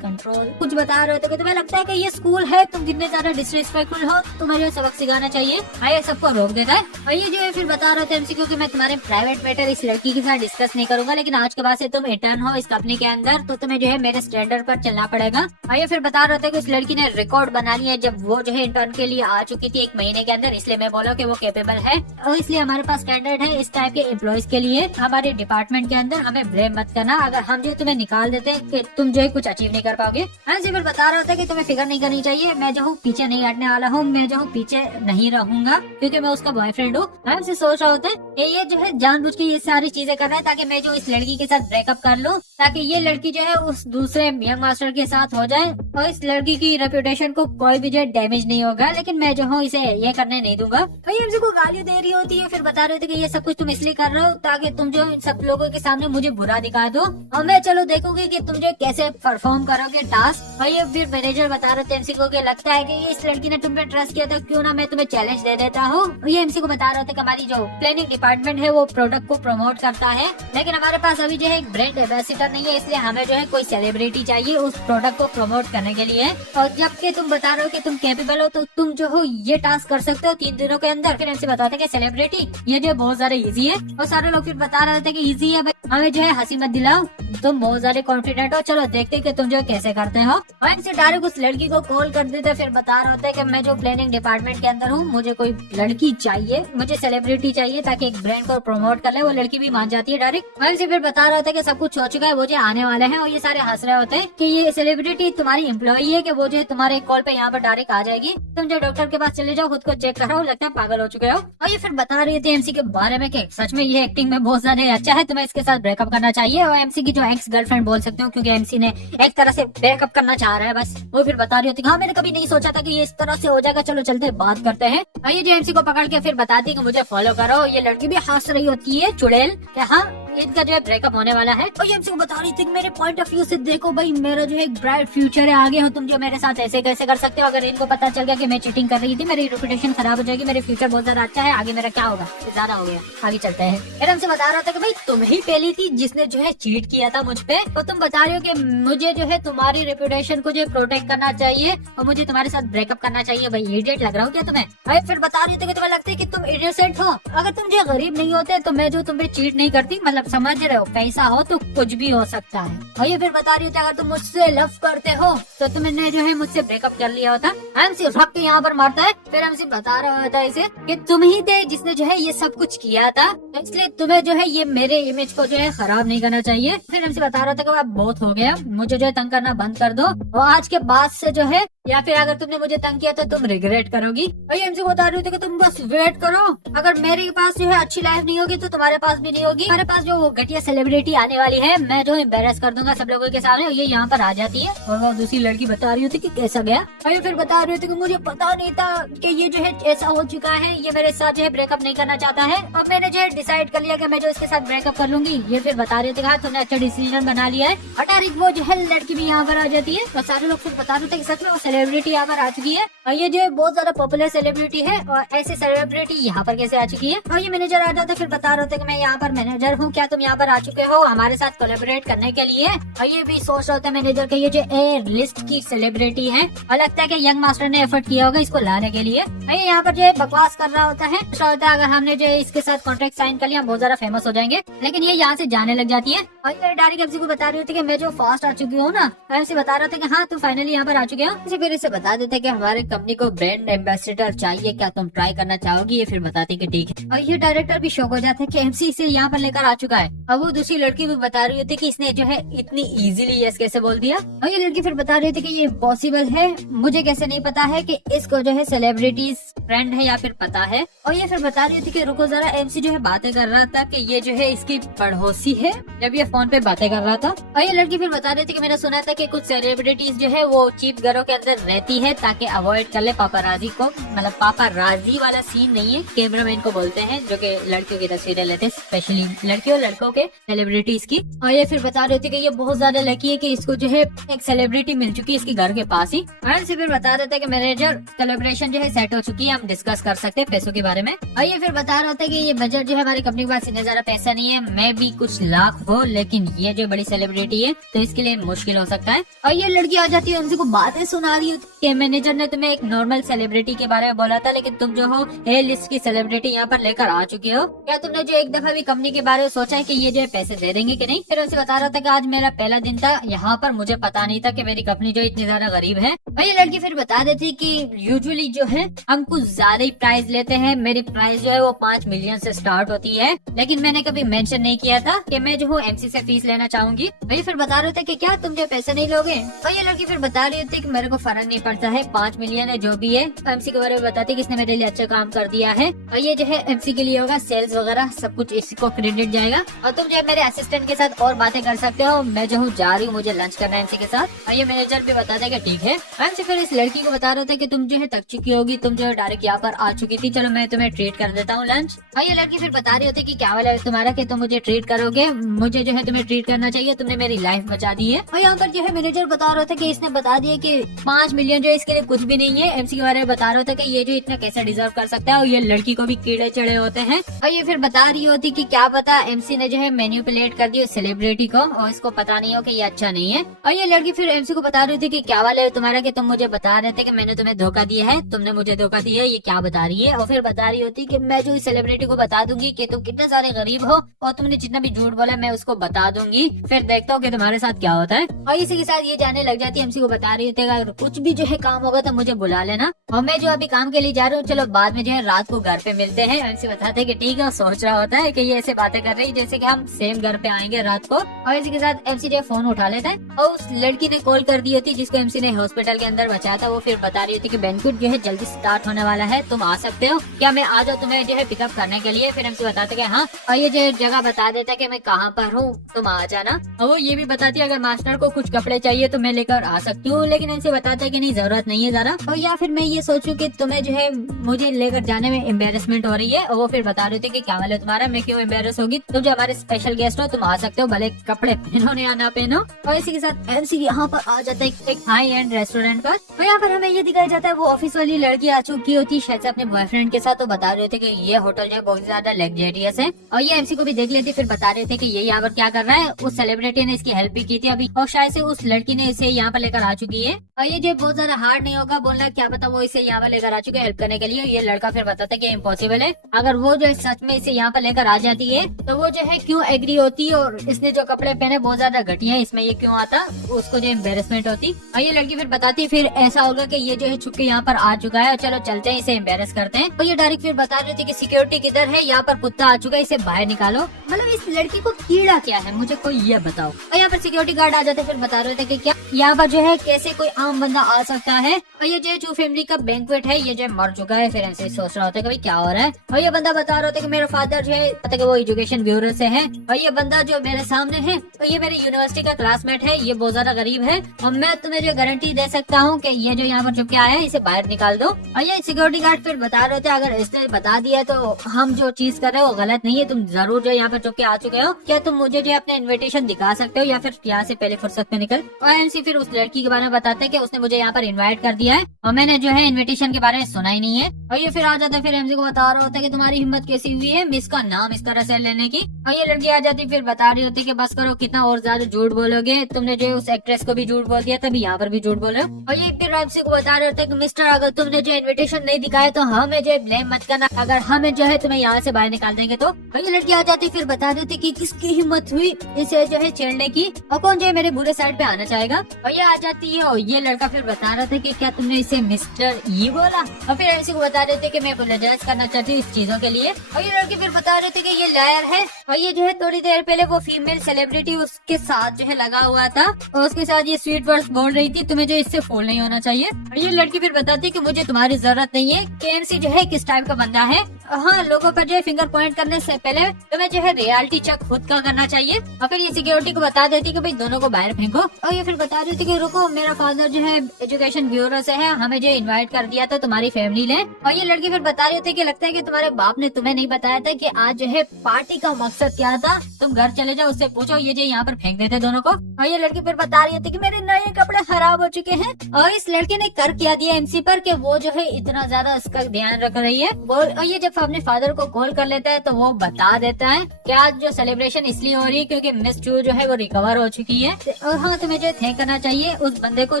कंट्रोल। कुछ बता रहे थे कि तुम्हें लगता है कि ये स्कूल है, तुम कितने ज्यादा डिसरिस्पेक्टफुल हो, तुम्हें जो सबक सिखाना चाहिए। ये सबको रोक देता है। और ये जो है फिर बता रहे थे एमसी को कि मैं तुम्हारे प्राइवेट मैटर इस लड़की के साथ डिस्कस नहीं करूंगा, लेकिन आज के बाद से तुम इंटर्न हो इस कंपनी के अंदर, तो तुम्हें जो है मेरे स्टैंडर्ड पर चलना पड़ेगा। और ये फिर बता रहे थे कि इस लड़की ने रिकॉर्ड बना लिया जब वो जो है इंटर्न के लिए आ चुकी थी 1 महीने के अंदर, इसलिए मैं बोला कि वो कैपेबल है, और इसलिए हमारे पास स्टैंडर्ड है इस टाइप के एम्प्लॉइज के लिए हमारे डिपार्टमेंट के अंदर। हमें ब्लेम मत करना अगर हम जो तुम्हें निकाल देते कि तुम जो है कुछ अचीव नहीं कर पाओगे। एमसी फिर बता रहा था कि तुम्हें फिक्र नहीं करनी चाहिए, मैं जो हूँ पीछे नहीं हटने वाला हूँ, मैं जो हूँ पीछे नहीं रहूंगा, क्योंकि मैं उसका बॉयफ्रेंड हूँ। एमसी सोच रहा होता है ये जो है जानबूझ के ये सारी चीजें कर रहा है ताकि मैं जो इस लड़की के साथ ब्रेकअप कर लूं, ताकि ये लड़की जो है उस दूसरे यंग मास्टर के साथ हो जाए, और इस लड़की की रेपुटेशन को कोई भी जो है डैमेज नहीं होगा, लेकिन मैं जो हूँ इसे ये करने नहीं दूंगा। भाई एमसी को गालियां दे रही होती है, फिर बता रहे थे कि ये सब कुछ तुम इसलिए कर रहे हो ताकि तुम जो सब लोगों के सामने मुझे बुरा दिखा दो, और मैं चलो देखूंगी कि तुम जो कैसे परफॉर्म करोगे टास्क। और ये फिर मैनेजर बता रहे थे एमसी को कि लगता है कि इस लड़की ने तुम पे ट्रस्ट किया था, क्यों ना मैं तुम्हें चैलेंज दे देता हूँ। ये एमसी को बता रहे थे कि हमारी जो प्लानिंग डिपार्टमेंट है वो प्रोडक्ट को प्रमोट करता है, लेकिन हमारे पास अभी जो है एक ब्रांड एम्बेसडर नहीं है, इसलिए हमें जो है कोई सेलिब्रिटी चाहिए उस प्रोडक्ट को प्रमोट करने के लिए। और जबकि तुम बता रहे हो कि तुम कैपेबल हो, तो तुम जो हो ये टास्क कर सकते हो 3 दिनों के अंदर। फिर हमसे बताते हैं कि सेलिब्रिटी ये जो बहुत ज्यादा इजी है, और सारे लोग फिर बता रहे थे कि इजी है भाई, हमें जो है हंसी मत दिलाओ, तुम बहुत ज्यादा कॉन्फिडेंट हो, चलो देखते हैं कि तुम जो कैसे करते हो। और हमसे डायरेक्ट उस लड़की को कॉल कर देते, फिर बता रहे होते कि मैं जो प्लानिंग डिपार्टमेंट के अंदर हूँ, मुझे कोई लड़की चाहिए, मुझे सेलिब्रिटी चाहिए ताकि एक ब्रांड को प्रमोट कर ले। वो लड़की भी मान जाती है डायरेक्ट। वहीं से फिर बता रहा था कि सब कुछ हो चुका है, वो जो आने वाले हैं, और ये सारे हंस रहे होते हैं कि ये सेलिब्रिटी तुम्हारी एम्प्लॉई है, कि वो जो है तुम्हारे कॉल पे यहाँ पर डायरेक्ट आ जाएगी, तुम जो डॉक्टर के पास चले जाओ, खुद को चेक कराओ, लगता है पागल हो चुके हो। और ये फिर बता रही थी एमसी के बारे में कि सच में ये एक्टिंग में बहुत ज्यादा अच्छा है, तुम्हें इसके साथ ब्रेकअप करना चाहिए। और एमसी की जो एक्स गर्लफ्रेंड बोल सकते हो, क्योंकि एमसी ने एक तरह से ब्रेकअप करना चाह रहा है बस। वो फिर बता रही होती हाँ मैंने कभी नहीं सोचा था कि ये इस तरह से हो जाएगा, चलो चलते बात करते हैं। और ये जो एमसी को पकड़ के फिर बताती कि मुझे फॉलो करो। ये लड़की भी हंस रही होती है चुड़ैल, हाँ इनका जो है ब्रेकअप होने वाला है। और ये हमसे बता रही थी कि मेरे पॉइंट ऑफ व्यू से देखो भाई, मेरा जो है एक ब्राइट फ्यूचर है, आगे हो तुम जो मेरे साथ ऐसे कैसे कर सकते हो। अगर इनको पता चल गया कि मैं चीटिंग कर रही थी, मेरी रेपुटेशन खराब हो जाएगी, मेरे फ्यूचर बहुत ज्यादा अच्छा है, आगे मेरा क्या होगा, ज्यादा हो गया, आगे चलते हैं। फिर हमसे बता रहा था कि भाई तुम ही पहली थी जिसने जो है चीट किया था मुझ पे, तो तुम बता रही हो कि मुझे जो है तुम्हारी रेपुटेशन को जो प्रोटेक्ट करना चाहिए और मुझे तुम्हारे साथ ब्रेकअप करना चाहिए। भाई इडियट लग रहा हूँ क्या तुम्हें? भाई फिर बता रही थी कि तुम्हें लगता है कि तुम इनोसेंट हो, अगर तुम जो गरीब नहीं होते तो मैं जो तुम पे चीट नहीं करती, मतलब समझ रहे हो, पैसा हो तो कुछ भी हो सकता है। और ये फिर बता रही होती अगर तुम मुझसे लव करते हो तो तुमने जो है मुझसे ब्रेकअप कर लिया होता। हमसे रख के यहाँ पर मारता है। फिर हमसे बता रहा होता है इसे कि तुम ही थे जिसने जो है ये सब कुछ किया था, इसलिए तुम्हें जो है ये मेरे इमेज को जो है खराब नहीं करना चाहिए। फिर हमसे बता रहा था कि अब बहुत हो गया, मुझे जो है तंग करना बंद कर दो, और आज के बाद से जो है या फिर अगर तुमने मुझे तंग किया तो तुम रिग्रेट करोगी। भाई हमसे बता रही थी कि तुम बस वेट करो, अगर मेरे पास जो है अच्छी लाइफ नहीं होगी तो तुम्हारे पास भी नहीं होगी। हमारे पास जो घटिया सेलिब्रिटी आने वाली है, मैं जो एम्बेरस कर दूंगा सब लोगों के सामने। ये यहाँ पर आ जाती है और वो दूसरी लड़की बता रही होती कि कैसा गया। भाई फिर बता रही थी कि मुझे पता नहीं था कि ये जो है ऐसा हो चुका है, ये मेरे साथ जो है ब्रेकअप नहीं करना चाहता है, और मैंने जो है डिसाइड कर लिया कि मैं जो इसके साथ ब्रेकअप कर लूंगी। ये फिर बता रही थी कि तुमने अच्छा डिसीजन बना लिया है। और डायरेक्ट वो जो है लड़की भी यहाँ पर आ जाती है और सारे लोग फिर बता रहे थे कि सच में वो सेलिब्रिटी यहाँ पर आ चुकी है, और ये जो है बहुत ज्यादा पॉपुलर सेलिब्रिटी है, और ऐसे सेलिब्रिटी यहाँ पर कैसे आ चुकी है। और ये मैनेजर आ जाता है, फिर बता रहे थे कि मैं यहाँ पर मैनेजर हूँ, क्या तुम यहाँ पर आ चुके हो हमारे साथ कोलैबोरेट करने के लिए। और ये भी सोच रहा था मैनेजर के ये जो ए लिस्ट की सेलिब्रिटी है, और लगता है कि यंग मास्टर ने एफर्ट किया होगा इसको लाने के लिए। ये यहाँ पर जो है बकवास कर रहा होता है, अगर हमने जो है इसके साथ कॉन्ट्रैक्ट साइन कर लिया बहुत ज्यादा फेमस हो जाएंगे, लेकिन ये यहाँ से जाने लग जाती है। और ये डायरेक्ट एमसी को बता रही होती है कि मैं जो फास्ट आ चुकी हूँ ना, एमसी बता रहा था कि हाँ तुम फाइनली यहाँ पर आ चुके हो। फिर इसे बता देते कि हमारे कंपनी को ब्रांड एम्बेसडर चाहिए, क्या तुम ट्राई करना चाहोगी? ये फिर बताती कि ठीक है। और ये डायरेक्टर भी शौक हो जाते हैं कि एमसी इसे यहाँ पर लेकर आ चुका है। अब वो दूसरी लड़की भी बता रही होती कि इसने जो है इतनी इजीली यस कैसे बोल दिया। और ये लड़की फिर बता रही थी कि ये इम्पॉसिबल है, मुझे कैसे नहीं पता है कि इसको जो है सेलिब्रिटीज फ्रेंड है या फिर पता है। और ये फिर बता रही थी कि रुको जरा, एमसी जो है बातें कर रहा था कि ये जो है इसकी पड़ोसी है जब ये फोन पे बातें कर रहा था। और ये लड़की फिर बता रही थी कि मैंने सुना था कि कुछ सेलिब्रिटीज जो है वो चीप घरों के अंदर रहती है ताकि अवॉइड कर ले पापाराजी को। मतलब पापाराजी वाला सीन नहीं है, कैमरामैन को बोलते हैं जो कि लड़कियों की तस्वीरें लेते हैं, स्पेशली लड़कियों लड़कों के सेलिब्रिटीज की। और ये फिर बता रही थी कि ये बहुत ज्यादा लकी है कि इसको जो है एक सेलिब्रिटी मिल चुकी है इसके घर के पास ही। और फिर बता रहे थे कि मैनेजर कोलैबोरेशन जो है सेट हो चुकी है, हम डिस्कस कर सकते हैं पैसों के बारे में। और ये फिर बता रहे थे कि ये बजट जो है हमारी कंपनी के पास इतना ज्यादा पैसा नहीं है, मैं भी कुछ लाख हो, लेकिन ये जो बड़ी सेलिब्रिटी है तो इसके लिए मुश्किल हो सकता है। और ये लड़की आ जाती है, उनसे को बातें सुना रही होती है। मैनेजर ने तुम्हें एक नॉर्मल सेलिब्रिटी के बारे में बोला था, लेकिन तुम जो हो ए लिस्ट की सेलिब्रिटी यहाँ पर लेकर आ चुके हो। क्या तुमने जो एक दफा भी कंपनी के बारे में सोचा है कि ये जो है पैसे दे देंगे कि नहीं? फिर उसे बता रहा था कि आज मेरा पहला दिन था यहाँ पर, मुझे पता नहीं था कि मेरी कंपनी जो इतनी ज्यादा गरीब है। और ये लड़की फिर बता देती कि यूजुअली जो है हम कुछ ज्यादा ही प्राइस लेते हैं, मेरी प्राइस जो है वो 5 मिलियन से स्टार्ट होती है, लेकिन मैंने कभी मेंशन नहीं किया था कि मैं जो हूँ एमसी से फीस लेना चाहूंगी। वही फिर बता रहे थे कि क्या तुम जो पैसे नहीं लोगे? और ये लड़की फिर बता रही थी कि मेरे को फर्क नहीं पड़ता है, 5 मिलियन है जो भी है। एमसी के बारे में बताती कि इसने मेरे लिए अच्छा काम कर दिया है और ये जो है एमसी के लिए होगा, सेल्स वगैरह सब कुछ इसको क्रेडिट जाएगा। और तुम जो है मेरे असिस्टेंट के साथ और बातें कर सकते हो, मैं जो हूँ जा रही हूँ, मुझे लंच करना है एमसी के साथ। और ये मैनेजर भी बता देगा ठीक है। एमसी फिर इस लड़की को बता रहे थे कि तुम जो है थक चुकी होगी, तुम जो है डायरेक्ट यहाँ पर आ चुकी थी, चलो मैं तुम्हें ट्रीट कर देता हूँ लंच। और ये लड़की फिर बता रही होती कि क्या वाला है तुम्हारा कि तुम मुझे ट्रीट करोगे, मुझे जो है तुम्हें ट्रीट करना चाहिए, तुमने मेरी लाइफ बचा दी है। और यहाँ पर जो है मैनेजर बता रहे थे कि इसने बता दिया कि 5 मिलियन जो है इसके लिए कुछ भी नहीं है। एमसी के बारे में बता रहे थे कि ये जो इतना कैसे डिजर्व कर सकता है, और ये लड़की को भी कीड़े चढ़े होते हैं। और ये फिर बता रही होती कि क्या पता एमसी ने जो है मैनिपुलेट कर दी उस सेलिब्रिटी को और इसको पता नहीं हो कि ये अच्छा नहीं है। और ये लड़की फिर एमसी को बता रही थी कि क्या वाला है तुम्हारा कि तुम मुझे बता रहे थे कि मैंने तुम्हें धोखा दिया है, तुमने मुझे धोखा दिया है, ये क्या बता रही है? और फिर बता रही होती कि मैं जो इस सेलिब्रिटी को बता दूंगी कि तुम कितने सारे गरीब हो और तुमने जितना भी झूठ बोला मैं उसको बता दूंगी, फिर देखता हूँ कि तुम्हारे साथ क्या होता है। और इसी के साथ ये जाने लग जाती है। एमसी को बता रही होती है अगर कुछ भी जो है काम होगा तो मुझे बुला लेना, और मैं जो अभी काम के लिए जा रही हूँ, चलो बाद में जो है रात को घर पे मिलते हैं। एमसी बताते हैं कि ठीक है। सोच रहा होता है कि ये ऐसे बातें कर रही है जैसे कि हम सेम घर पे आएंगे रात को। और इसी के साथ एमसी जो फोन उठा लेता है और उस लड़की ने कॉल कर दी होती जिसको एमसी ने हॉस्पिटल के अंदर बचाया था। वो फिर बता रही होती कि बैंक्वेट जो है जल्दी स्टार्ट होने वाला है, तुम आ सकते हो क्या, मैं आ जाऊँ तुम्हें जो है पिकअप करने के लिए? फिर एमसी बताते कि हाँ, और ये जो जगह बता देता है कि मैं कहाँ पर हूँ, तुम आ जाना। और वो ये भी बताती है अगर मास्टर को कुछ कपड़े चाहिए तो मैं लेकर आ सकती हूँ, लेकिन एमसी बताता है कि नहीं जरूरत नहीं है जरा। और या फिर मैं ये सोचूं कि तुम्हें जो है मुझे लेकर जाने में एम्बेरसमेंट हो रही है। और वो फिर बता रहे थे कि क्या वाले तुम्हारा, मैं क्यों एम्बेरस होगी, तुम जो हमारे स्पेशल गेस्ट हो तुम आ सकते हो, भले कपड़े पहनो या ना पहनो। और इसी के साथ एमसी यहाँ पर आ जाता है एक हाई एंड रेस्टोरेंट पर। और यहाँ पर हमें ये दिखाया जाता है वो ऑफिस वाली लड़की आ चुकी होती है शायद से अपने बॉयफ्रेंड के साथ। तो बता रहे थे कि ये होटल जो है बहुत ज्यादा लग्जरियस है। और ये एमसी को भी देख लेती, फिर बता रहे थे कि ये यहाँ पर क्या कर रहा है। उस सेलिब्रिटी ने इसकी हेल्प भी की थी अभी, और शायद से उस लड़की ने इसे यहाँ पर लेकर आ चुकी है। और ये जो बहुत ज्यादा हार्ड नहीं होगा बोलना, क्या पता वो इसे यहाँ पर लेकर आ चुके हेल्प करने के लिए। ये लड़का फिर बताता है कि इम्पॉसिबल है, अगर वो जो सच में इसे यहाँ पर लेकर आ जाती है तो वो जो है क्यों एग्री होती है, और इसने जो कपड़े पहने बहुत ज्यादा घटिया है, इसमें ये क्यों आता, उसको जो एम्बेरसमेंट होती। और ये लड़की फिर बताती फिर ऐसा होगा कि ये जो है छुप के यहाँ पर आ चुका है और चलो चलते हैं इसे एम्बेरस करते हैं। और ये डायरेक्ट फिर बता रही थी कि सिक्योरिटी किधर है, यहाँ पर कुत्ता आ चुका है, इसे बाहर निकालो। मतलब इस लड़की को कीड़ा क्या है, मुझे कोई ये बताओ। और यहाँ पर सिक्योरिटी गार्ड आ जाते फिर बता रहे थे कि क्या यहाँ पर जो है कैसे कोई आम बंदा आ सकता है। और ये जो फैमिली का बैंक्वेट है ये जो मर चुका है। फिर ऐसे सोच रहा होता है कि क्या हो रहा है। और ये बंदा बता रहा होता है कि मेरा फादर जो है पता कि वो एजुकेशन ब्यूरो से है, और ये बंदा जो मेरे सामने है तो ये मेरे यूनिवर्सिटी का क्लासमेट है, ये बहुत ज्यादा गरीब है, और मैं तुम्हें जो गारंटी दे सकता हूँ कि ये जो यहाँ पर चुप के आया है इसे बाहर निकाल दो। और ये सिक्योरिटी गार्ड फिर बता रहे थे अगर इसने बता दिया तो हम जो चीज कर रहे हो वो गलत नहीं है, तुम जरूर जो यहाँ पर चुप के आ चुके हो, क्या तुम मुझे जो अपना इन्विटेशन दिखा सकते हो या फिर यहाँ से पहले फुर्सत में निकल। और एमसी फिर उस लड़की के बारे में बताते हैं कि उसने मुझे यहाँ पर इन्वाइट कर दिया है और मैंने जो है इन्विटेशन के बारे में सुना ही नहीं है। और ये फिर आ जाता है, फिर एमसी को बता रहा होता है कि तुम्हारी हिम्मत कैसी हुई है मिस का नाम इस तरह से लेने की। और ये लड़की आ जाती फिर बता रही होती है कि बस करो, कितना और ज्यादा झूठ बोलोगे, तुमने जो उस एक्ट्रेस को भी झूठ बोल दिया, तभी यहाँ पर भी झूठ बोलो। और ये फिर एमसी को बता रहे होते कि मिस्टर अगर तुमने जो इनविटेशन नहीं दिखाया तो हमें जो ब्लेम मत करना, अगर हमें जो है तुम्हें यहाँ से बाहर निकाल देंगे तो। और ये लड़की आ जाती फिर बता देती कि किसकी हिम्मत हुई इसे जो है छेड़ने की और कौन जो है मेरे बुरे साइड पे आना चाहेगा। और ये आ जाती है और ये लड़का फिर बता रहा था कि क्या तुमने इसे मिस्टर ये बोला। और फिर एमसी को बता रहे थे कि मैं अपोलोजाइज करना चाहती हूँ इस चीजों के लिए। और ये लड़की फिर बता रहे थे कि ये लायर है और ये जो है थोड़ी देर पहले वो फीमेल सेलिब्रिटी उसके साथ जो है लगा हुआ था और उसके साथ ये स्वीट वर्ड्स बोल रही थी, तुम्हें जो इससे फूल नहीं होना चाहिए। और ये लड़की फिर बताती है कि मुझे तुम्हारी जरूरत नहीं है, केएमसी जो है किस टाइप का बंदा है। हाँ, लोगों पर जो है फिंगर पॉइंट करने से पहले तुम्हें जो है रियलिटी चेक खुद का करना चाहिए। और फिर ये सिक्योरिटी को बता देती कि भाई दोनों को बाहर फेंको। और ये फिर बता रही थी कि रुको, मेरा फादर जो है एजुकेशन ब्यूरो से है, हमें जो इनवाइट कर दिया था तुम्हारी फैमिली ने। और ये लड़की फिर बता रही थी कि लगता है कि तुम्हारे बाप ने तुम्हें नहीं बताया था कि आज जो है पार्टी का मकसद क्या था। तुम घर चले जाओ, उससे पूछो, ये जो यहाँ पर फेंक देते दोनों को। और ये लड़की फिर बता रही थी कि मेरे नए कपड़े खराब हो चुके हैं। और इस लड़के ने कर किया दिया एमसी पर कि वो जो है इतना ज्यादा इसका ध्यान रख रही है। और ये जब अपने फादर को कॉल कर लेता है तो वो बता देता है कि आज जो सेलिब्रेशन इसलिए हो रही है क्योंकि मिस चू जो है वो रिकवर हो चुकी है। और हाँ, तुम्हें जो है थैंक करना चाहिए उस बंदे को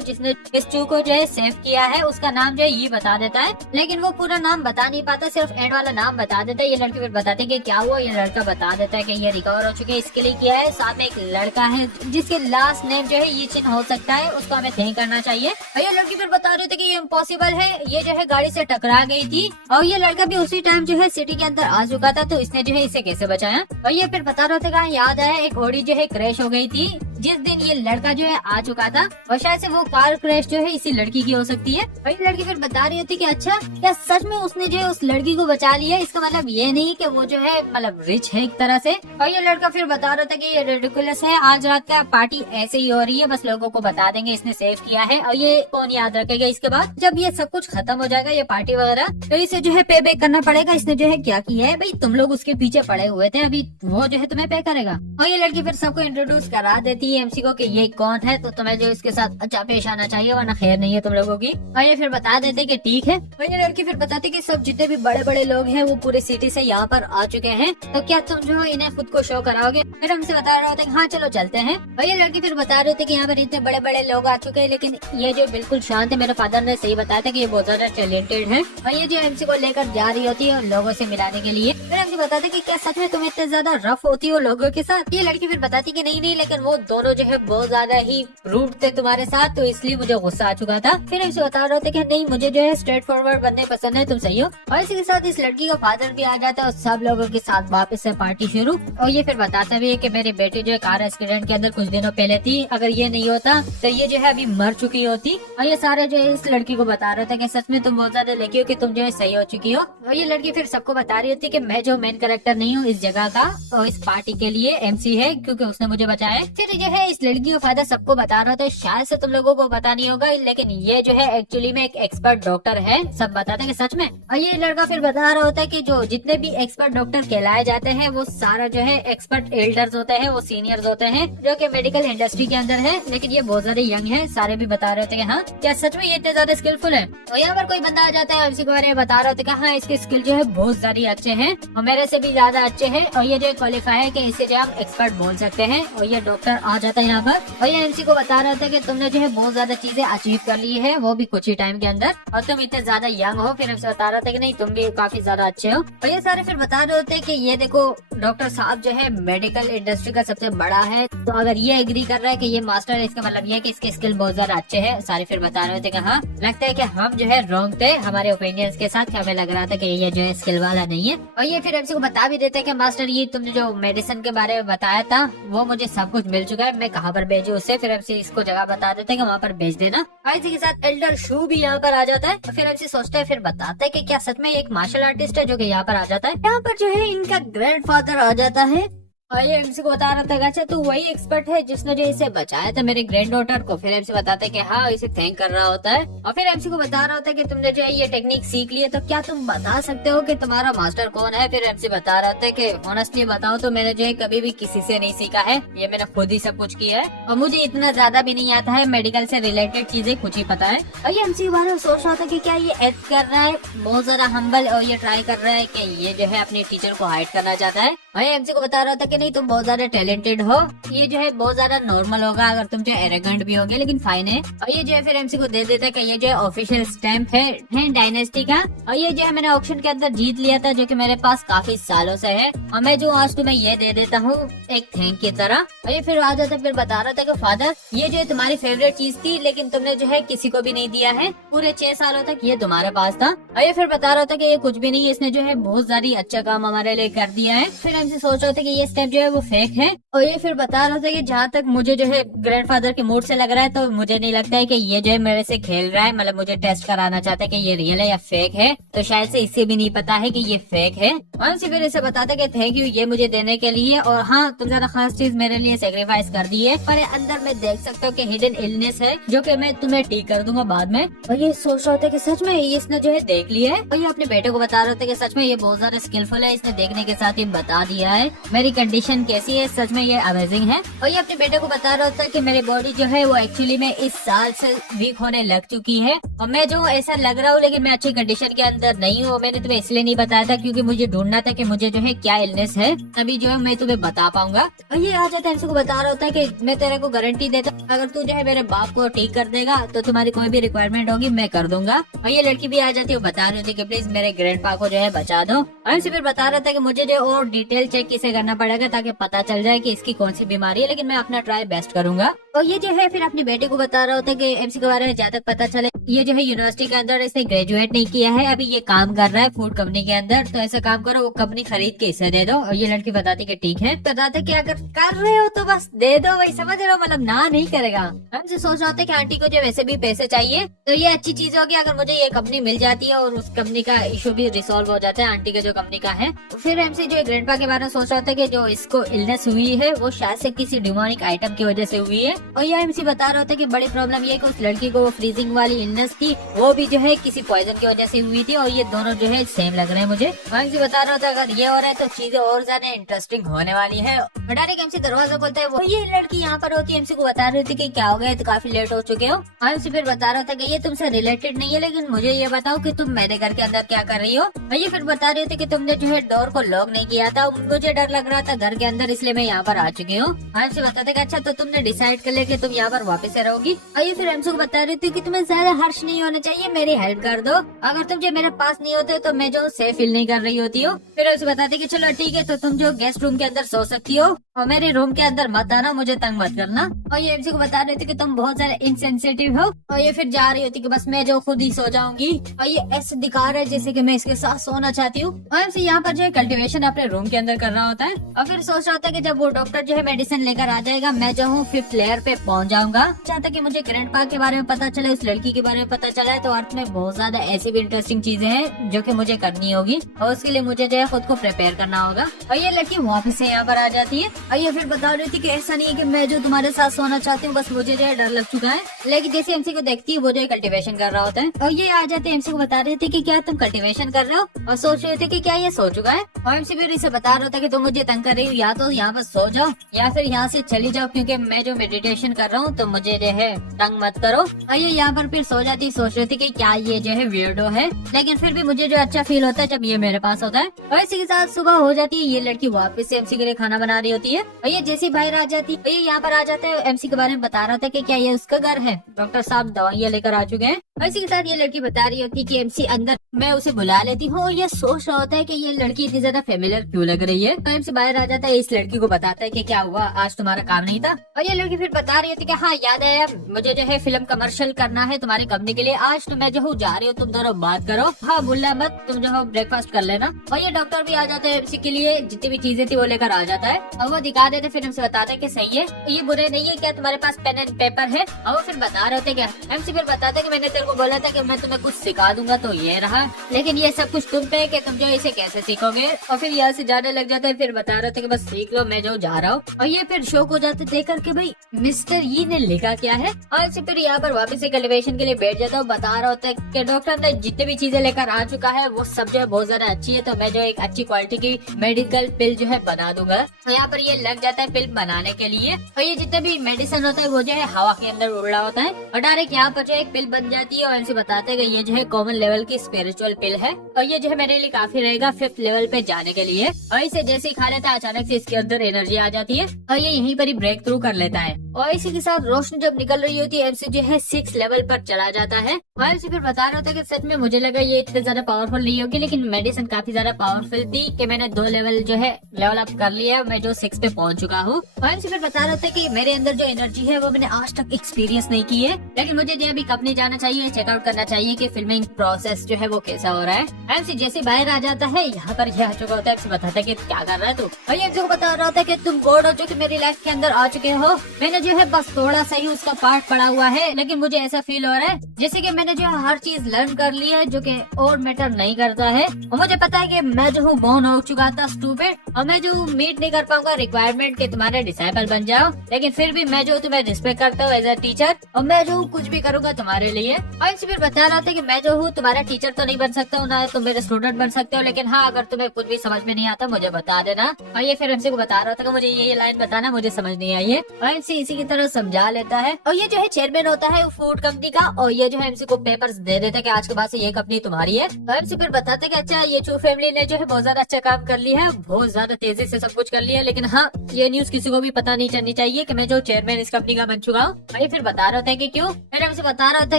जिसने मिस चू को जो है सेव किया है। उसका नाम जो है ये बता देता है, लेकिन वो पूरा नाम बता नहीं पाता, सिर्फ एंड वाला नाम बता देता है। ये लड़की फिर बताती है कि क्या हुआ। ये लड़का बता देता है कि ये रिकवर हो चुके हैं, इसके लिए किया है। साथ में एक लड़का है जिसके लास्ट नेम जो है ये चिन्ह हो सकता है, उसको हमें थैंक करना चाहिए। और ये लड़की फिर बता रही थी कि ये इम्पॉसिबल है, ये जो है गाड़ी से टकरा गई थी और ये लड़का भी उसी टाइम जो है सिटी के अंदर आ चुका था, तो इसने जो है इसे कैसे बचाया। और ये फिर बता रहा था याद आया एक घोड़ी जो है क्रैश हो गई थी जिस दिन ये लड़का जो है आ चुका था और शायद से वो कार क्रैश जो है इसी लड़की की हो सकती है। और ये लड़की फिर बता रही होती कि अच्छा, क्या सच में उसने जो है उस लड़की को बचा लिया? इसका मतलब ये नहीं कि वो जो है मतलब रिच है एक तरह से। और ये लड़का फिर बता रहा था कि ये रिडिकुलस है, आज रात का पार्टी ऐसे ही हो रही है, बस लोगों को बता देंगे इसने सेव किया है और ये कौन याद रखेगा इसके बाद जब ये सब कुछ खत्म हो जाएगा ये पार्टी वगैरह, तो इसे जो है पे बैक करना पड़ेगा। इसने जो है क्या किया है भाई, तुम लोग उसके पीछे पड़े हुए थे, अभी वो जो है तुम्हें पे करेगा। और ये लड़की फिर सबको इंट्रोड्यूस करा देती है एमसी को कि ये कौन है, तो तुम्हें जो इसके साथ अच्छा पेश आना चाहिए वरना खैर नहीं है तुम लोगों की। और ये फिर बता देते कि ठीक है। और ये लड़की फिर बताती कि सब जितने भी बड़े बड़े लोग हैं वो पूरे सिटी से यहाँ पर आ चुके हैं, तो क्या तुम जो इन्हें खुद को शो कराओगे? फिर हमसे बता रहे होते हाँ चलो चलते हैं। और ये लड़की फिर बता रहे थे कि यहाँ पर इतने बड़े बड़े लोग आ चुके हैं लेकिन ये जो बिल्कुल शांत है, मेरे फादर ने सही बताया था कि ये बहुत ज्यादा टैलेंटेड है। और ये जो एमसी को लेकर जा रही होती है लोगों से मिलाने के लिए। फिर एमसी बताते कि क्या सच में तुम इतने ज्यादा रफ होती हो लोगों के साथ? ये लड़की फिर बताती कि नहीं, लेकिन वो दोनों जो है बहुत ज्यादा ही रूड थे तुम्हारे साथ, तो इसलिए मुझे गुस्सा आ चुका था। फिर एमसी बता रहे थे कि नहीं, मुझे जो है स्ट्रेट फॉरवर्ड बंदे पसंद है, तुम सही हो। और इसी के साथ इस लड़की का फादर भी आ जाता है और सब लोगों के साथ वापस से पार्टी शुरू। और ये फिर बताता भी है कि मेरी बेटी जो है कार एक्सीडेंट के अंदर कुछ दिनों पहले थी, अगर ये नहीं होता तो ये जो है अभी मर चुकी होती। और ये सारे जो है इस लड़की को बता रहे थे कि सच में तुम बहुत ज्यादा लकी हो कि तुम जो है सही हो चुकी हो। और ये लड़की फिर सबको बता रही होती कि मैं जो मेन कैरेक्टर नहीं हूँ इस जगह का, और इस पार्टी के लिए एमसी है क्योंकि उसने मुझे बचाया। फिर जो है इस लड़की का फायदा सबको बता रहा था, शायद से तुम लोगों को पता नहीं होगा लेकिन ये जो है एक्चुअली में एक एक्सपर्ट डॉक्टर है, सब बताते हैं कि सच में। और ये लड़का फिर बता रहा होता है कि जो जितने भी एक्सपर्ट डॉक्टर कहलाए जाते हैं वो सारा जो है एक्सपर्ट एल्डर्स होते हैं, वो सीनियर्स होते हैं जो कि मेडिकल इंडस्ट्री के अंदर है, लेकिन ये बहुत ज्यादा यंग है। सारे भी बता रहे थे कि हाँ क्या सच में ये इतने ज्यादा स्किलफुल है। और यहाँ पर कोई बंदा आ जाता है एमसी के बारे में बता रहे थे कि हाँ इसके स्किल जो है बहुत सारी अच्छे हैं और मेरे से भी ज्यादा अच्छे हैं, और ये जो क्वालिफाई है कि इसे जो आप एक्सपर्ट बोल सकते हैं। और ये डॉक्टर आ जाता है यहाँ पर और ये एमसी को बता रहा था कि तुमने जो है बहुत ज्यादा चीजें अचीव कर ली है, वो भी कुछ ही टाइम के अंदर, और तुम इतने ज्यादा यंग हो। फिर एमसी बता रहा था कि नहीं, तुम भी काफी ज्यादा अच्छे हो। और ये सारे फिर बता रहे होते कि ये देखो डॉक्टर साहब जो है मेडिकल इंडस्ट्री का सबसे बड़ा है, तो अगर ये एग्री कर रहा है कि ये मास्टर है इसका मतलब ये है कि इसके स्किल बहुत ज्यादा अच्छे हैं। सारे फिर बता रहे थे कि हाँ लगता है कि हम जो है रॉन्ग थे हमारे ओपिनियंस के साथ, हमें लग रहा था कि ये जो है स्किल वाला नहीं है। और ये फिर एमसी को बता भी देते हैं कि मास्टर ये तुमने जो मेडिसिन के बारे में बताया था वो मुझे सब कुछ मिल चुका है, मैं कहाँ पर भेजूं उसे। फिर एमसी इसको जगह बता देते हैं कि वहाँ पर भेज देना। और इसी के साथ एल्डर शू भी यहाँ पर आ जाता है। तो फिर एमसी सोचता है, फिर बताता है कि क्या सच में एक मार्शल आर्टिस्ट है जो कि यहाँ पर आ जाता है। यहाँ पर जो है इनका ग्रैंडफादर आ जाता है और ये एमसी को बता रहा था अच्छा तू वही एक्सपर्ट है जिसने जो इसे बचाया था मेरे ग्रैंड डॉटर को। फिर एमसी बताता है कि हाँ इसे थैंक कर रहा होता है। और फिर एमसी को बता रहा होता है कि तुमने जो है ये टेक्निक सीख ली है, तो क्या तुम बता सकते हो कि तुम्हारा मास्टर कौन है? फिर एमसी बता रहा था कि ऑनेस्टली बताओ तो मैंने जो है कभी भी किसी से नहीं सीखा है, ये मैंने खुद ही सब कुछ किया है और मुझे इतना ज्यादा भी नहीं आता है, मेडिकल से रिलेटेड चीजें कुछ ही पता है। और ये एमसी के बारे में सोच रहा था कि क्या ये एक्ट कर रहा है बहुत ज्यादा हम्बल, और ये ट्राई कर रहा है कि ये जो है अपनी टीचर को हाइड करना चाहता है। और ये एमसी को बता रहा था कि नहीं तुम बहुत ज्यादा टैलेंटेड हो, ये जो है बहुत ज्यादा नॉर्मल होगा अगर तुम जो एरोगेंट भी होगे, लेकिन फाइन है। और ये जो है फिर एमसी को दे देता है कि ये जो है ऑफिशियल स्टैम्प है डायनेस्टी का, और ये जो है मैंने ऑक्शन के अंदर जीत लिया था, जो कि मेरे पास काफी सालों से है, और मैं जो आज तुम्हें ये दे देता हूँ एक थैंक की तरह। और ये फिर आ जाता फिर बता रहा था कि फादर ये जो है तुम्हारी फेवरेट चीज थी, लेकिन तुमने जो है किसी को भी नहीं दिया है, पूरे 6 सालों तक ये तुम्हारे पास था। और ये फिर बता रहा था कि ये कुछ भी नहीं है, इसने जो है बहुत सारी अच्छा काम हमारे लिए कर दिया है। फिर हमसे सोच रहे थे कि ये स्टेप जो है वो फेक है। और ये फिर बता रहा था कि जहाँ तक मुझे जो है ग्रैंडफादर के मूड से लग रहा है, तो मुझे नहीं लगता है कि ये जो है मेरे से खेल रहा है, मतलब मुझे टेस्ट कराना चाहता है कि ये रियल है या फेक है, तो शायद से इससे भी नहीं पता है कि ये फेक है। हमसे फिर इसे बताते कि थैंक यू ये मुझे देने के लिए, और हाँ तुम ज्यादा खास चीज मेरे लिए सेक्रीफाइस कर दी है, पर अंदर में देख सकते हो कि हिडन इलनेस है जो कि मैं तुम्हें ठीक कर दूंगा बाद में। और ये सोच रहा था कि सच में इसने जो है देख लिया है, और ये अपने बेटे को बता रहे थे कि सच में ये बहुत ज्यादा स्किलफुल है, इसने देखने के साथ ही बता दिया है मेरी कंडीशन कैसी है, सच में ये अमेजिंग है। और ये अपने बेटे को बता रहा था कि मेरी बॉडी जो है वो एक्चुअली में इस साल से वीक होने लग चुकी है, और मैं जो ऐसा लग रहा हूँ लेकिन मैं अच्छी कंडीशन के अंदर नहीं हूँ। मैंने तुम्हें इसलिए नहीं बताया था क्योंकि मुझे ढूंढना था कि मुझे जो है क्या इलनेस है, तभी जो है मैं तुम्हें बता पाऊंगा। और ये आ जाता है को बता रहा होता है कि मैं तेरे को गारंटी देता हूँ अगर तू जो है मेरे बाप को ठीक कर देगा तो तुम्हारी कोई भी रिक्वायरमेंट होगी मैं कर दूंगा। और ये लड़की भी आ जाती है, बता रही थी कि प्लीज मेरे ग्रैंडपा को जो है बचा दो। और इसे फिर बता रहा था कि मुझे जो और डिटेल चेक किसे करना पड़ेगा ताकि पता चल जाए कि इसकी कौन सी बीमारी है, लेकिन मैं अपना ट्राई बेस्ट करूंगा। और ये जो है फिर अपने बेटे को बता रहा होता है कि एमसी के बारे में ज्यादा पता चले, ये जो है यूनिवर्सिटी के अंदर इसने ग्रेजुएट नहीं किया है, अभी ये काम कर रहा है फूड कंपनी के अंदर, तो ऐसा काम करो वो कंपनी खरीद के इसे दे दो। और ये लड़की बताती कि ठीक है, बताते कि अगर कर रहे हो तो बस दे दो, वही समझ रहे हो, मतलब ना नहीं करेगा। हमसे सोच रहा था कि आंटी को जो वैसे भी पैसे चाहिए, तो ये अच्छी चीज होगी अगर मुझे ये कंपनी मिल जाती है और उस कंपनी का इशू भी रिसॉल्व हो जाता है आंटी के जो कंपनी का है। फिर एमसी जो ग्रैंडपा के बारे में सोच रहा था कि जो इसको इलनेस हुई है वो शायद से किसी डिमोनिक आइटम की वजह से हुई है। और ये एमसी बता रहा था कि बड़ी प्रॉब्लम ये कि उस लड़की को वो फ्रीजिंग वाली इलनेस थी, वो भी जो है किसी पॉइजन की वजह से हुई थी, और ये दोनों जो है सेम लग रहे हैं मुझे। एमसी बता रहा था अगर ये हो रहा है तो चीजें और ज्यादा इंटरेस्टिंग होने वाली है। डायरेक्ट एमसी दरवाजा खोलता है, वो ये लड़की यहाँ पर होती है, एमसी को बता रही थी कि क्या हो गया, तो काफी लेट हो चुके हो। एमसी फिर बता रहा था कि ये तुमसे रिलेटेड नहीं है, लेकिन मुझे ये बताओ कि तुम मेरे घर के अंदर क्या कर रही हो। ये फिर बता रही थी कि तुमने जो है डोर को लॉक नहीं किया था, मुझे डर लग रहा था घर के अंदर, इसलिए मैं यहाँ पर आ चुकी हूँ। एमसी बताते कि अच्छा तो तुमने डिसाइड कर लिया कि तुम यहाँ पर वापस से रहोगी। और ये फिर एमसी को बता रही थी कि तुम्हें ज्यादा हर्ष नहीं होना चाहिए, मेरी हेल्प कर दो, अगर तुम जो मेरे पास नहीं होते तो मैं जो सेफ फील नहीं कर रही होती हो। फिर उसे बताती कि चलो ठीक है, तो तुम जो गेस्ट रूम के अंदर सो सकती हो, और मेरे रूम के अंदर मत आना, मुझे तंग मत करना। और ये एमसी को बता रही थी कि तुम बहुत ज्यादा इनसेंसिटिव हो। और ये फिर जा रही होती कि बस मैं जो खुद ही सो जाऊंगी, और ये ऐसे दिखा रहा है जैसे कि मैं इसके साथ सोना चाहती हूँ। और एमसी यहाँ पर जो है कल्टीवेशन अपने रूम के अंदर कर रहा होता है, और फिर सोच रहा होता है कि जब वो डॉक्टर जो है मेडिसिन लेकर आ जाएगा मैं जो हूँ 5th लेयर पे पहुंच जाऊंगा। चाहता कि मुझे ग्रैंडपा के बारे में पता चले, उस लड़की के बारे में पता चला है, तो अर्थ में बहुत ज्यादा ऐसी भी इंटरेस्टिंग चीजें हैं जो कि मुझे करनी होगी, और उसके लिए मुझे जो है खुद को प्रिपेयर करना होगा। और ये लड़की वापस से यहाँ पर आ जाती है, और ये फिर बता रही थी कि ऐसा नहीं है कि मैं जो तुम्हारे साथ सोना चाहती हूँ, बस मुझे जो है डर लग चुका है। लेकिन जैसे एमसी को देखती है वो जो है कल्टीवेशन कर रहा होता है, और ये आ जाते हैं एमसी को बता रहे थे कि क्या तुम कल्टीवेशन कर रहे हो, और सोच रहे थे कि क्या ये सो चुका है। और एमसी फिर इसे बता रहा था कि तुम मुझे तंग कर रही हो, या तो यहाँ पर सो जाओ या फिर यहाँ से चली जाओ, क्योंकि मैं जो मेडिटेशन कर रहा हूँ तो मुझे जो है तंग मत करो। और ये यहाँ पर फिर सो जाती, सोच रही थी कि क्या ये जो है वियर्डो है, लेकिन फिर भी मुझे जो अच्छा फील होता है जब ये मेरे पास होता है। और इसी के साथ सुबह हो जाती है, ये लड़की वापस से एमसी के लिए खाना बना रही होती है, और ये जैसे बाहर आ जाती है, ये यहाँ पर आ जाते हैं, एमसी के बारे में बता रहा था कि क्या ये उसका घर है, डॉक्टर साहब दवाइयाँ लेकर आ चुके हैं। और इसी के साथ ये लड़की बता रही होती है कि एमसी अंदर, मैं उसे बुला लेती हूँ, और ये सोच रहा होता है कि ये लड़की इतनी ज्यादा फेमिलियर क्यों लग रही है। तो एमसी बाहर आ जाता है, इस लड़की को बताता है कि क्या हुआ, आज तुम्हारा काम नहीं था। और ये लड़की फिर बता रही होती कि हाँ याद है, मुझे जो है फिल्म कमर्शियल करना है तुम्हारी कंपनी के लिए, आज तो मैं जो हूँ जा रही हूँ, तुम दोनों बात करो, हाँ भूलना मत, तुम जो हो ब्रेकफास्ट कर लेना। और ये डॉक्टर भी आ जाते हैं, एमसी के लिए जितनी भी चीजें थी वो लेकर आ जाता है, और वो दिखा देते, फिर हमसे बताते हैं कि सही है, ये बुरे नहीं है, क्या तुम्हारे पास पेन एंड पेपर है। और वो फिर बता रहे होते क्या, एमसी फिर बताते कि मैंने तेरे को बोला था कि मैं तुम्हें कुछ सिखा दूंगा, तो ये रहा, लेकिन ये सब कुछ तुम पे है कि तुम जो इसे कैसे सीखोगे। और फिर यहाँ से जाने लग जाता है, फिर बता रहे थे कि बस सीख लो, मैं जो जा रहा हूँ। और ये फिर शौक हो जाते देख करके भाई मिस्टर ये ने लिखा क्या है। और इसे फिर यहाँ पर वापस से कल्टीवेशन के लिए बैठ जाता हूँ, बता रहा होता है कि डॉक्टर ने जितने भी चीजें लेकर आ चुका है वो सब जो है बहुत ज्यादा अच्छी है, तो मैं जो एक अच्छी क्वालिटी की मेडिकल पिल जो है बना दूंगा। तो यहाँ पर ये लग जाता है पिल बनाने के लिए, और ये जितने भी मेडिसिन होता है वो जो है हवा के अंदर उड़ रहा होता है, और डायरेक्ट यहाँ पर जो एक पिल बन जाती है। है और एमसी बताते हैं कि ये जो है कॉमन लेवल की स्पिरिचुअल पिल है और ये जो है मेरे लिए काफी रहेगा 5th लेवल पे जाने के लिए। और इसे जैसे ही खा लेता है अचानक से इसके अंदर एनर्जी आ जाती है और ये यहीं पर ही ब्रेक थ्रू कर लेता है और इसी के साथ रोशनी जब निकल रही होती है एमसी जो है 6 लेवल पर चला जाता है। और एमसी फिर बता रहा था कि सच में मुझे लगा ये इतने ज्यादा पावरफुल नहीं होगी, लेकिन मेडिसिन काफी ज्यादा पावरफुल थी कि मैंने 2 लेवल जो है लेवल अप कर लिया, मैं जो 6 पे पहुंच चुका हूँ। और एमसी फिर बता रहा था कि मेरे अंदर जो एनर्जी है वो मैंने आज तक एक्सपीरियंस नहीं की है, लेकिन मुझे जो अभी कंपनी जाना चाहिए, चेकआउट करना चाहिए कि फिल्मिंग प्रोसेस जो है वो कैसा हो रहा है। एमसी जैसे बाहर आ जाता है यहाँ पर यह आ चुका होता है। एमसी बताता है कि क्या कर रहा है तू, और ये जो बता रहा था कि तुम बोर्ड हो चुके मेरी लाइफ के अंदर आ चुके हो। मैंने जो है बस थोड़ा सा ही उसका पार्ट पड़ा हुआ है, लेकिन मुझे ऐसा फील हो रहा है जैसे कि मैंने जो है हर चीज लर्न कर ली है जो कि और मैटर नहीं करता है। और मुझे पता है कि मैं जो हूँ बोर्न हो चुका था स्टूपिड, और मैं जो मीट नहीं कर पाऊंगा रिक्वायरमेंट के तुम्हारे डिसाइपल बन जाओ, लेकिन फिर भी मैं जो तुम्हें रिस्पेक्ट करता हूँ एज अ टीचर, और मैं जो कुछ भी करूंगा तुम्हारे लिए। और इनसे फिर बता रहा था कि मैं जो हूँ तुम्हारा टीचर तो नहीं बन सकता हूँ, ना तुम मेरे स्टूडेंट बन सकते हो, लेकिन हाँ अगर तुम्हें कुछ भी समझ में नहीं आता मुझे बता देना। और ये फिर एमसी को बता रहा था कि मुझे ये लाइन बताना, मुझे समझ नहीं आई है। और एमसी इसी की तरह समझा लेता है। और ये जो है चेयरमैन होता है फूड कंपनी का, और ये जो है एमसी को पेपर्स दे देता है कि आज के बाद से ये कंपनी तुम्हारी है। और एमसी फिर बताते कि अच्छा ये चू फैमिली ने जो है बहुत ज्यादा अच्छा काम कर लिया है, बहुत ज्यादा तेजी से सब कुछ कर लिया है, लेकिन हाँ ये न्यूज किसी को भी पता नहीं चलनी चाहिए कि मैं जो चेयरमैन इस कंपनी का बन चुका हूँ। और ये फिर बता रहा था कि क्यों, फिर एमसी बता रहा था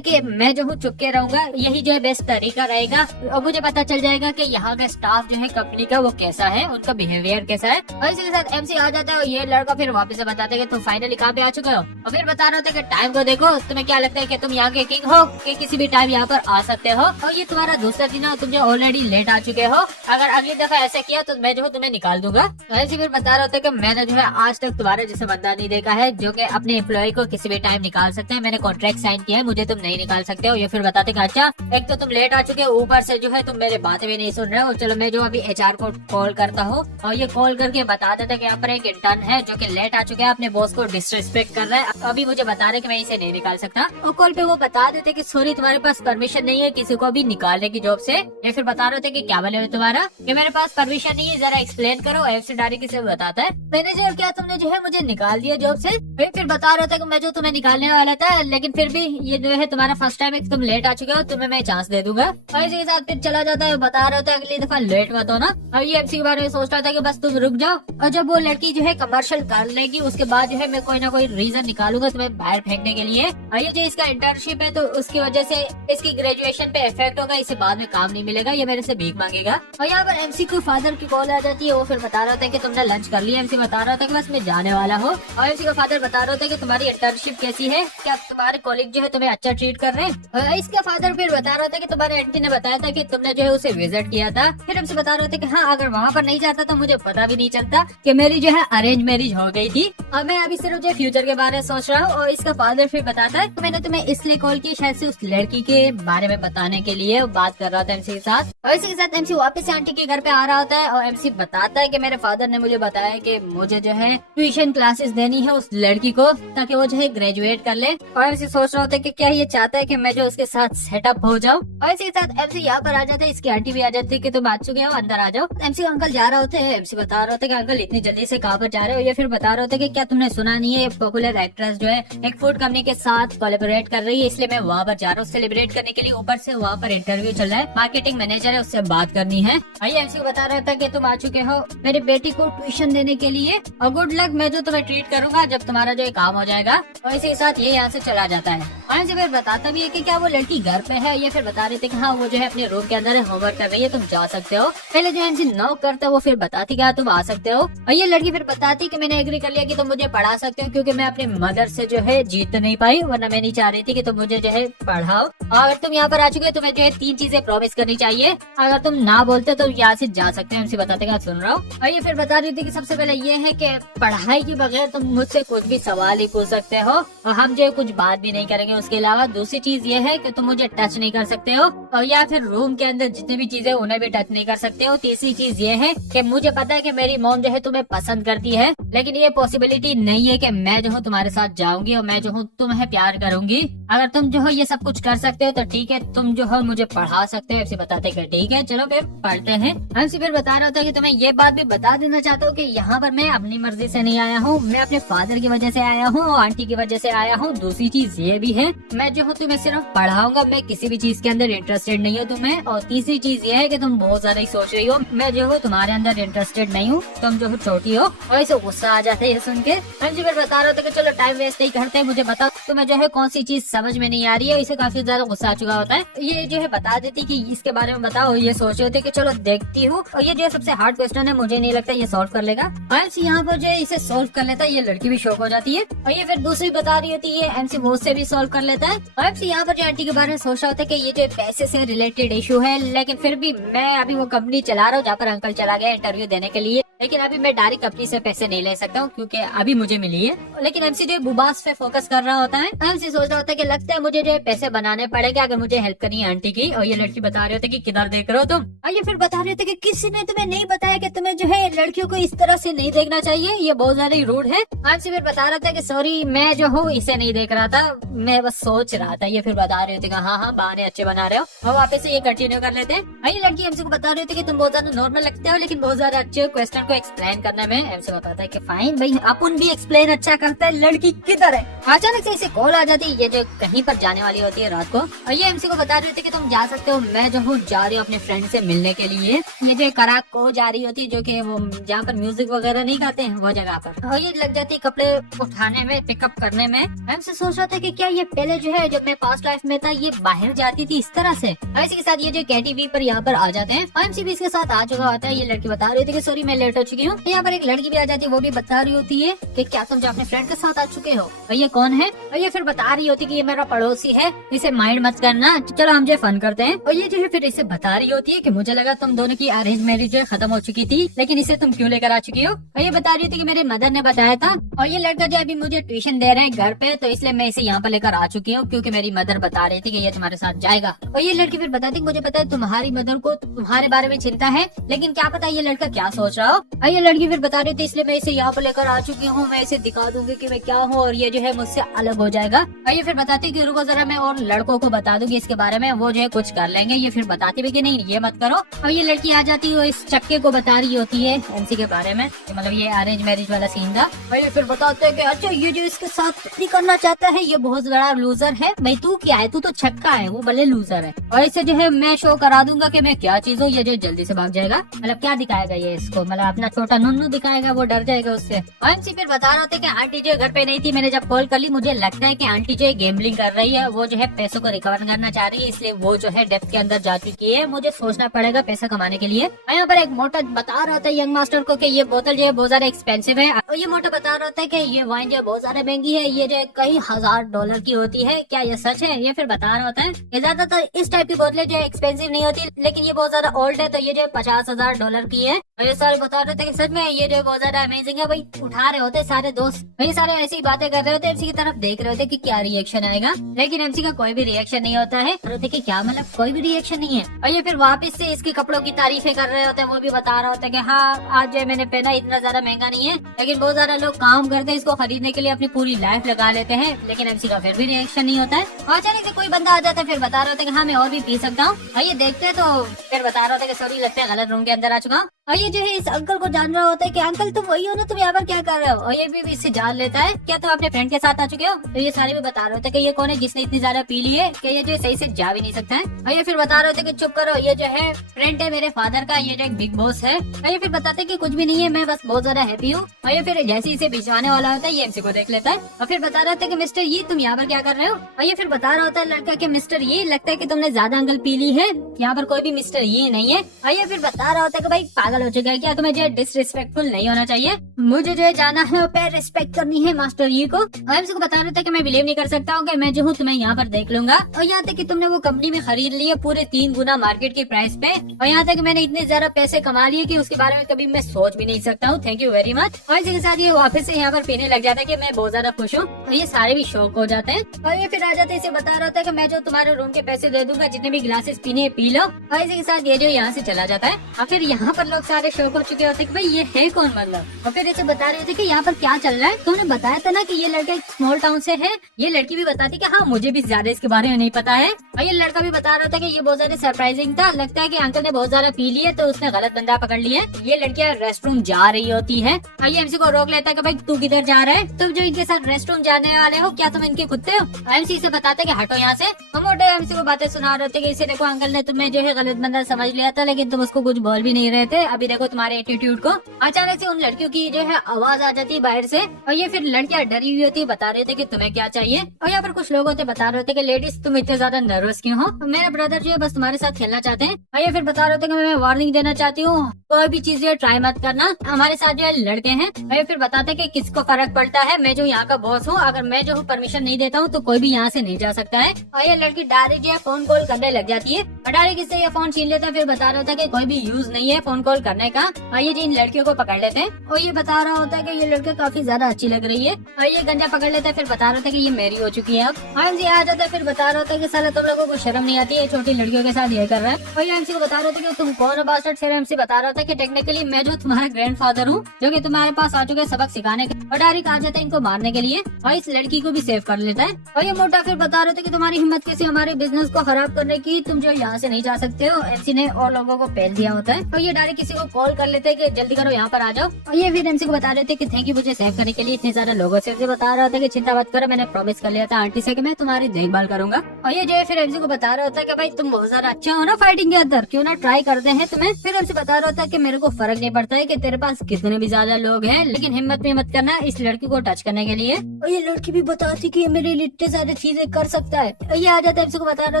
कि मैं जो हूँ चुप के रहूंगा, यही जो है बेस्ट तरीका रहेगा, और मुझे पता चल जाएगा कि यहाँ का स्टाफ जो है कंपनी का वो कैसा है, उनका बिहेवियर कैसा है। और इसी के साथ एमसी आ जाता है और ये लड़का फिर वापस से बताते हैं कि तुम फाइनली कहाँ पे आ चुके हो। और फिर बता रहे थे कि टाइम को देखो, तुम्हें क्या लगता है कि तुम यहाँ के किंग हो कि किसी भी टाइम यहाँ पर आ सकते हो, और ये तुम्हारा दूसरा दिन है, तुम जो ऑलरेडी लेट आ चुके हो, अगर अगली दफा ऐसा किया तो मैं जो हूँ तुम्हें निकाल दूंगा। ऐसे फिर बता रहे थे कि मैंने जो है आज तक तुम्हारे जैसे बंदा नहीं देखा है जो कि अपने एम्प्लॉय को किसी भी टाइम निकाल सकते हैं। मैंने कॉन्ट्रैक्ट साइन किया है, मुझे तुम नहीं निकाल सकते हो। ये फिर बताते कि अच्छा एक तो तुम लेट आ चुके हो, ऊपर से जो है तुम मेरे बातें भी नहीं सुन रहे हो। चलो मैं जो अभी HR को कॉल करता हूँ, और ये कॉल करके बता देता कि यहाँ पर एक इंटर्न है जो कि लेट आ चुका है, अपने बॉस को डिसरिस्पेक्ट कर रहा है, अभी मुझे बता रहे कि मैं इसे नहीं निकाल सकता। और कॉल पे वो बता देते कि सॉरी तुम्हारे पास परमिशन नहीं है किसी को भी निकालने की जॉब से। ये फिर बता रहे थे कि क्या बोले हुए तुम्हारा, कि मेरे पास परमिशन नहीं है, जरा एक्सप्लेन करो। एफसी डायरेक्ट किसे बताता है, मैनेजर क्या तुमने जो है मुझे निकाल दिया जॉब से। फिर बता रहे थे कि मैं जो तुम्हें निकालने वाला था, लेकिन फिर भी ये जो है तुम्हारा फर्स्ट टाइम है, तुम लेट आ चुके हो, तुम्हें मैं चांस दे दूंगा। और इसी के साथ फिर चला जाता है, बता रहे थे अगली दफा लेट मत होना। और ये एफसी के बारे में सोच रहा था कि बस तुम रुक जाओ, और जब वो लड़की जो है कमर्शियल कर लेगी उसके बाद जो है मैं कोई ना कोई रीजन निकालूंगा तुम्हें बाहर फेंकने के लिए। और ये जो इसका इंटर्नशिप है तो उसकी वजह से इसकी ग्रेजुएशन पे इफेक्ट होगा, इसे बाद में काम नहीं मिलेगा, ये मेरे से भीख मांगेगा। और यहाँ पर एमसी को फादर की कॉल आ जाती है, वो फिर बता रहा था कि तुमने लंच कर लिया। एमसी बता रहा था कि बस मैं जाने वाला हूँ। और एमसी का फादर बता रहा था कि तुम्हारी इंटर्नशिप कैसी है, क्या तुम्हारे कॉलेज जो है तुम्हें अच्छा ट्रीट कर रहे हैं। और इसका फादर फिर बता रहा था कि तुम्हारे आंटी ने बताया था कि तुमने जो है उसे विजिट किया था। फिर एमसी बता रहे थे कि हाँ अगर वहाँ पर नहीं जाता तो मुझे पता भी नहीं चलता कि मेरी जो है अरेंज मैरिज हो गई थी, और मैं अभी सिर्फ जो फ्यूचर के बारे में सोच रहा हूँ। और इसका फादर फिर बताता है कि मैंने तुम्हें इसलिए कॉल की शायद से उस लड़की के बारे में बताने के लिए, बात कर रहा था एमसी के साथ। और इसी के साथ एमसी वापस से आंटी के घर पे आ रहा होता है, और एमसी बताता है कि मेरे फादर ने मुझे बताया कि मुझे जो है ट्यूशन क्लासेस देनी है उस लड़की को, ताकि वो जो है ग्रेजुएट कर ले। और एमसी सोच रहा होता है कि क्या ये चाहता है कि मैं जो उसके साथ सेटअप हो जाऊँ। और इसी के साथ एमसी यहाँ पर आ जाता है, इसकी आंटी भी आ जाती है कि तुम आ चुके हो, अंदर आ जाओ। एमसी अंकल जा रहे होते हैं, एमसी बता रहे होते कि अंकल इतनी जल्दी से कहाँ पर जा रहे हो। ये फिर बता रहे होते कि क्या तुमने सुना नहीं है, पॉपुलर एक्ट्रेस जो है एक फूड कंपनी के साथ कोलैबोरेट कर रही है, इसलिए मैं वहाँ पर जा रहा हूँ सेलिब्रेट करने के लिए। ऊपर से वहाँ पर इंटरव्यू चल रहा है, मार्केटिंग मैनेजर है, उससे बात करनी है। एमसी को बता रहा था कि तुम आ चुके हो मेरी बेटी को ट्यूशन देने के लिए, और गुड लक, मैं जो तुम्हें ट्रीट करूंगा जब तुम्हारा जो काम हो जाएगा। और इसी के साथ ये यहाँ से चला जाता है। एमसी फिर बताता भी है कि क्या वो लड़की घर पे है। ये फिर बता रहे थे कि हाँ वो जो है अपने रूम के अंदर होमवर्क कर रही है, तुम जा सकते हो। पहले जो एमसी नॉक करता है वो फिर बताती क्या तुम आ सकते हो। और ये लड़की फिर बताती कि मैंने एग्री कर लिया कि तुम मुझे पढ़ा सकते हो, क्योंकि मैं अपनी मदर से जो है जीत नहीं पाई, वरना मैं नहीं चाह रही थी कि तुम मुझे जो है पढ़ाओ। अगर तुम यहाँ पर आ चुके हो तुम्हें जो है 3 चीजें प्रॉमिस करनी चाहिए, अगर तुम ना बोलते तो यहाँ से जा सकते हैं। एमसी बताते क्या सुन रहा हूँ। और ये फिर बता रही थी कि सबसे पहले ये है कि पढ़ाई के बगैर तुम मुझसे कुछ भी सवाल ही पूछ सकते हो, और हम जो है कुछ बात भी नहीं करेंगे उसके अलावा। दूसरी चीज ये है कि तुम मुझे टच नहीं कर सकते हो, और या फिर रूम के अंदर जितनी भी चीजें उन्हें भी टच नहीं कर सकते हो। तीसरी चीज ये है कि मुझे पता है कि मेरी मॉम जो है तुम्हें पसंद करती है, लेकिन ये पॉसिबिलिटी नहीं है कि मैं जो हूँ तुम्हारे साथ जाऊंगी और मैं जो हूँ तुम्हें प्यार करूंगी। अगर तुम जो हो ये सब कुछ कर सकते हो तो ठीक है, तुम जो हो मुझे पढ़ा सकते हो। एमसी बताते कि ठीक है चलो फिर पढ़ते हैं। एमसी फिर बता रहा था कि तुम्हें ये बात भी बता देना चाहता हूँ कि यहाँ पर मैं अपनी मर्जी से नहीं आया हूँ, मैं अपने फादर की वजह से आया हूँ और आंटी की वजह से आया हूँ। दूसरी चीज ये भी है है, मैं जो हूँ तुम्हें सिर्फ पढ़ाऊंगा, मैं किसी भी चीज के अंदर इंटरेस्टेड नहीं हूँ तुम्हें। और तीसरी चीज ये है कि तुम बहुत ज्यादा ही सोच रही हो, मैं जो हूँ तुम्हारे अंदर इंटरेस्टेड नहीं हूँ, तुम जो हो छोटी हो। और इसे गुस्सा आ जाता है ये सुन के। एमसी फिर बता रहे थे कि चलो टाइम वेस्ट नहीं करते, मुझे बताओ तुम्हें जो है कौन सी चीज समझ में नहीं आ रही है। इसे काफी ज्यादा गुस्सा आ चुका होता है। ये जो है बता देती कि इसके बारे में बताओ, ये सोच रहे थे कि चलो देखती हूँ। और ये जो है सबसे हार्ड क्वेश्चन है, मुझे नहीं लगता ये सॉल्व कर लेगा। एमसी यहाँ पर जो है इसे सॉल्व कर लेता है, ये लड़की भी शॉक हो जाती है। और ये फिर दूसरी बता रही होती है, एमसी वो से भी सॉल्व कर लेता है। और एमसी यहाँ पर जो आंटी के बारे में सोच रहा होता है कि ये जो पैसे से रिलेटेड इशू है, लेकिन फिर भी मैं अभी वो कंपनी चला रहा हूँ जहाँ पर अंकल चला गया इंटरव्यू देने के लिए, लेकिन अभी मैं डायरेक्ट कंपनी से पैसे नहीं ले सकता हूँ क्योंकि अभी मुझे मिली है। लेकिन एमसी जो बुबास पे फोकस कर रहा होता है। एमसी सोच रहा होता है कि लगता है मुझे जो है पैसे बनाने पड़ेंगे अगर मुझे हेल्प करनी है आंटी की। और ये लड़की बता रहे होते कि किधर देख रहे हो तुम। और ये फिर बता रहे थे कि किसी ने तुम्हें नहीं बताया कि तुम्हें जो है लड़कियों को इस तरह से नहीं देखना चाहिए, ये बहुत ज्यादा ही रूड है। एमसी फिर बता रहा था कि सॉरी मैं जो हूँ इसे नहीं देख रहा था, मैं बस सोच रहा था। ये फिर बता रहे थे कि हाँ बहाने अच्छे बना रहे हो। और वापस से ये कंटिन्यू कर लेते हैं। ये लड़की एमसी को बता रही थी कि तुम बहुत ज्यादा नॉर्मल लगते हो, लेकिन बहुत ज्यादा अच्छे क्वेश्चन को एक्सप्लेन करने में। एमसी बताता है कि फाइन भाई, अपन भी एक्सप्लेन अच्छा करता है, लड़की किधर है। अचानक से इसे कॉल आ जाती है, ये जो कहीं पर जाने वाली होती है रात को। और ये एमसी को बता रही थी कि तुम जा सकते हो, मैं जो हूँ जा रही हूँ अपने फ्रेंड से मिलने के लिए। ये जो कराक को जा रही होती है, जो कि वो जहाँ पर म्यूजिक वगैरह नहीं गाते हैं वो जगह पर। और ये लग जाती है कपड़े उठाने में, पिकअप करने में। एमसी सोच रहा था कि क्या ये पहले जो है जब मैं पास्ट लाइफ में था ये बाहर जाती थी इस तरह से। इसी के साथ ये जो KTV पर यहाँ पर आ जाते हैं। एमसी भी इसके साथ आ चुका होता है। ये लड़की बता रही थी कि सॉरी मैं लेट हो चुकी हूँ। यहाँ पर एक लड़की भी आ जाती है, वो भी बता रही होती है कि क्या तुम जो अपने फ्रेंड के साथ आ चुके हो। और ये कौन है? और ये फिर बता रही होती है कि ये मेरा पड़ोसी है, इसे माइंड मत करना, चलो हम जो फन करते हैं। और ये जो है फिर इसे बता रही होती है कि मुझे लगा तुम दोनों की अरेंज मैरिज जो है खत्म हो चुकी थी, लेकिन इसे तुम क्यों लेकर आ चुकी हो। और ये बता रही थी कि मेरे मदर ने बताया था, और ये लड़का जो अभी मुझे ट्यूशन दे रहे हैं घर पे, तो इसलिए मैं इसे यहाँ पर लेकर आ चुकी हूँ क्योंकि मेरी मदर बता रही थी कि ये तुम्हारे साथ जाएगा। और ये लड़की फिर बताती कि मुझे पता है तुम्हारी मदर को तुम्हारे बारे में चिंता है, लेकिन क्या पता ये लड़का क्या सोच रहा हो। और ये लड़की फिर बता रही थी इसलिए मैं इसे यहाँ पर लेकर आ चुकी हूँ, मैं इसे दिखा दूंगी कि मैं क्या हूँ और ये जो है मुझसे अलग हो जाएगा। और ये फिर बताती कि रुको जरा मैं और लड़कों को बता दूंगी इसके बारे में, वो जो है कुछ कर लेंगे। ये फिर बताती भी कि नहीं ये मत करो। और ये लड़की आ जाती है, इस चक्के को बता रही होती है एमसी के बारे में, मतलब ये अरेंज मैरिज वाला सीन था। और ये फिर बताते हैं कि अच्छा ये जो इसके साथ नहीं करना चाहता है ये बहुत बड़ा लूजर है। भाई तू क्या है, तू तो छक्का है, वो भले लूजर है। और इसे जो है मैं शो करा दूंगा कि मैं क्या चीज हूँ। ये जो जल्दी से भाग जाएगा, मतलब क्या दिखाएगा ये इसको, मतलब अपना छोटा नुन्नू दिखाएगा, वो डर जाएगा उससे। और एमसी फिर बता रहे थे कि आंटी जो घर पे नहीं थी, मैंने जब कॉल कर ली मुझे लगता है कि आंटी जो है गेमलिंग कर रही है, वो जो है पैसों को रिकवर करना चाह रही है, इसलिए वो जो है डेप्थ के अंदर जा चुकी है। मुझे सोचना पड़ेगा पैसा कमाने के लिए। यहाँ पर एक मोटा बता रहा था यंग मास्टर को कि ये बोतल जो है बहुत ज्यादा एक्सपेंसिव है। और ये मोटा बता रहा था कि ये वाइन जो है बहुत ज्यादा महंगी है, ये जो है कई $1000 की होती है। क्या ये सच है? ये फिर बता रहा होता है ये ज्यादातर इस टाइप की बोतलें जो है एक्सपेंसिव नहीं होती, लेकिन ये बहुत ज्यादा ओल्ड है, तो ये जो है $50,000 की है। और ये सारे बता रहे थे कि सच में ये जो बहुत ज्यादा अमेजिंग है। भाई उठा रहे होते सारे दोस्त, ये सारे ऐसी बातें कर रहे होते, एमसी की तरफ देख रहे होते कि क्या रिएक्शन आएगा, लेकिन एमसी का कोई भी रिएक्शन नहीं होता है। कि क्या मतलब कोई भी रिएक्शन नहीं है। और ये फिर वापस से इसके कपड़ों की तारीफें कर रहे होते हैं, वो भी बता रहा होता है कि हाँ आज जो मैंने पहना इतना ज्यादा महंगा नहीं है, लेकिन बहुत ज्यादा लोग काम करते हैं इसको खरीदने के लिए, अपनी पूरी लाइफ लगा लेते हैं, लेकिन एमसी का फिर भी रिएक्शन नहीं होता है। और अचानक से कोई बंदा आ जाता है, फिर बता रहा होता है कि हाँ मैं और भी पी सकता हूँ। और ये देखते हैं तो फिर बता रहा होता है कि सॉरी लगता है गलत रूम के अंदर आ चुका हूँ। और ये जो है इस अंकल को जान रहा होता है कि अंकल तुम वही हो ना, तुम यहाँ पर क्या कर रहे हो। और ये भी इससे जान लेता है क्या तुम अपने फ्रेंड के साथ आ चुके हो। तो ये सारे भी बता रहे होते हैं कि ये कौन है जिसने इतनी ज्यादा पी ली है कि ये जो सही से जा भी नहीं सकता है। और ये फिर बता रहे होते कि चुप करो, ये जो है फ्रेंड है मेरे फादर का, ये जो एक बिग बॉस है। और ये फिर बताते कि कुछ भी नहीं है, मैं बस बहुत ज्यादा हैप्पी हूँ। और ये फिर जैसे इसे भिजवाने वाला होता है ये एमसी को देख लेता है और फिर बता रहा होता है कि मिस्टर ये तुम यहाँ पर क्या कर रहे हो। और ये फिर बता रहा होता है लड़का कि मिस्टर ये लगता है कि तुमने ज्यादा अंकल पी ली है, यहाँ पर कोई भी मिस्टर ये नहीं है। और ये फिर बता रहा होता है कि भाई पागल हो चुका है क्या, तुम्हें जो है डिसरिस्पेक्टफुल नहीं होना चाहिए, मुझे जो है जाना है और पैर रिस्पेक्ट करनी है मास्टर ये को। और एमसी को बता रहा था कि मैं बिलीव नहीं कर सकता हूँ कि मैं जो हूँ तुम्हें यहाँ पर देख लूंगा। और यहाँ तक कि तुमने वो कंपनी में खरीद ली है पूरे 3 गुना मार्केट की प्राइस पे। और यहाँ तक मैंने इतने ज्यादा पैसे कमा लिए कि उसके बारे में कभी मैं सोच भी नहीं सकता हूँ। Thank you very much. और इसी के साथ ये वापस से यहाँ पर पीने लग जाता है कि मैं बहुत ज्यादा खुश हूँ। और ये सारे भी शौक हो जाते हैं। और ये फिर आ जाते इसे बता रहा था कि मैं जो तुम्हारे रूम के पैसे दे दूंगा, जितने भी ग्लासेस पीने पी लो। और इसी के साथ ये जो यहाँ से चला जाता है। और फिर यहाँ पर लोग सारे शौक हो चुके होते कि भाई ये है कौन मतलब। और फिर इसे बता रहे थे कि यहाँ पर क्या चल रहा है। तुमने बताया था ना कि ये लड़का एक स्मॉल टाउन से है। ये लड़की भी बताती कि हाँ मुझे भी ज्यादा इसके बारे में नहीं पता है। और ये लड़का भी बता रहा था कि ये बहुत ज्यादा सरप्राइजिंग था। लगता है कि अंकल ने बहुत ज्यादा पी लिए तो उसने गलत बंदा पकड़ लिया। ये लड़कियां रेस्ट रूम जा रही होती है और ये एमसी को रोक लेता है कि भाई तू किधर जा रहा है, तुम जो इनके साथ रेस्ट रूम जाने वाले हो क्या तुम इनके कुत्ते हो। एमसी से बताते कि हटो यहाँ से। हम मोटे एमसी को बातें सुना रहे थे कि इसे देखो अंकल ने तुम्हें जो है गलत बंदा समझ लिया था लेकिन तुम उसको कुछ बोल भी नहीं रहे थे। अभी देखो तुम्हारे एटीट्यूड को। अचानक से उन लड़कियों की जो है आवाज आ जाती है बाहर से और ये फिर लड़कियां डरी हुई होती है, बता रहे थे कि तुम्हें क्या चाहिए। और यहाँ पर कुछ लोग होते बता रहे थे कि लेडीज तुम इतने ज्यादा नर्वस क्यों हो, मेरा ब्रदर जो है बस तुम्हारे साथ खेलना चाहते हैं। और ये फिर बता रहे थे कि मैं वार्निंग देना चाहती हूँ कोई भी चीज ट्राई मत करना, हमारे साथ जो है लड़के हैं। और ये फिर बताते कि किसको फर्क पड़ता है, मैं जो यहाँ का बॉस हूँ, अगर मैं जो परमिशन नहीं देता हूँ तो कोई भी यहाँ से नहीं जा सकता है। और ये लड़की डायरेक्ट जो है फोन कॉल करने लग जाती है और डायरेक्ट इससे ये फोन छीन लेता है। फिर बता रहा था कि कोई भी यूज नहीं है फोन कॉल करने का। और ये इन लड़कियों को पकड़ लेते हैं और ये बता रहा होता है कि ये लड़की काफी ज्यादा अच्छी लग रही है। और ये गंजा पकड़ लेता है। फिर बता रहा था कि ये मेरी हो चुकी है अब। एमसी आ जाता है। फिर बता रहा था कि साला तुम लोगों को शर्म नहीं आती है, छोटी लड़कियों के साथ ये कर रहा है। और ये एमसी को बता रहा था कि तुम कौन हो बास्टर्ड। फिर एमसी बता रहा था कि टेक्निकली मैं जो तुम्हारा ग्रैंडफादर हूँ जो कि तुम्हारे पास आ चुके हैं सबक सिखाने के। और डायरेक्ट आ जाता है इनको मारने के लिए और इस लड़की को भी सेव कर लेता है। और ये मोटा फिर बता रहे थे कि तुम्हारी हिम्मत कैसी हमारे बिजनेस को खराब करने की, तुम जो यहाँ से नहीं जा सकते हो। एमसी ने और लोगों को पहल दिया होता है। और ये डायरेक्ट किसी को कॉल कर लेते हैं कि जल्दी करो यहाँ पर आ जाओ। और ये फिर एमसी को बता रहे थे कि थैंक यू मुझे सेव करने के लिए इतने ज्यादा लोगों से। बता रहा था कि चिंता मत करो, मैंने प्रॉमिस कर लिया था आंटी से कि मैं तुम्हारी देखभाल करूंगा। और ये जो है फिर एमसी को बता रहा होता है कि भाई तुम बहुत ज्यादा अच्छे हो ना फाइटिंग के अंदर, क्यों ना ट्राई करते हैं तुम्हें। फिर एमसी बता रहा होता है कि मेरे को फर्क नहीं पड़ता है कि तेरे पास कितने भी ज्यादा लोग हैं, लेकिन हिम्मत भी मत करना इस लड़की को टच करने के लिए। और ये लड़की भी बताती कि ये मेरे लिए इतने सारी चीजें कर सकता है। और ये आ जाता है एमसी को बता रहा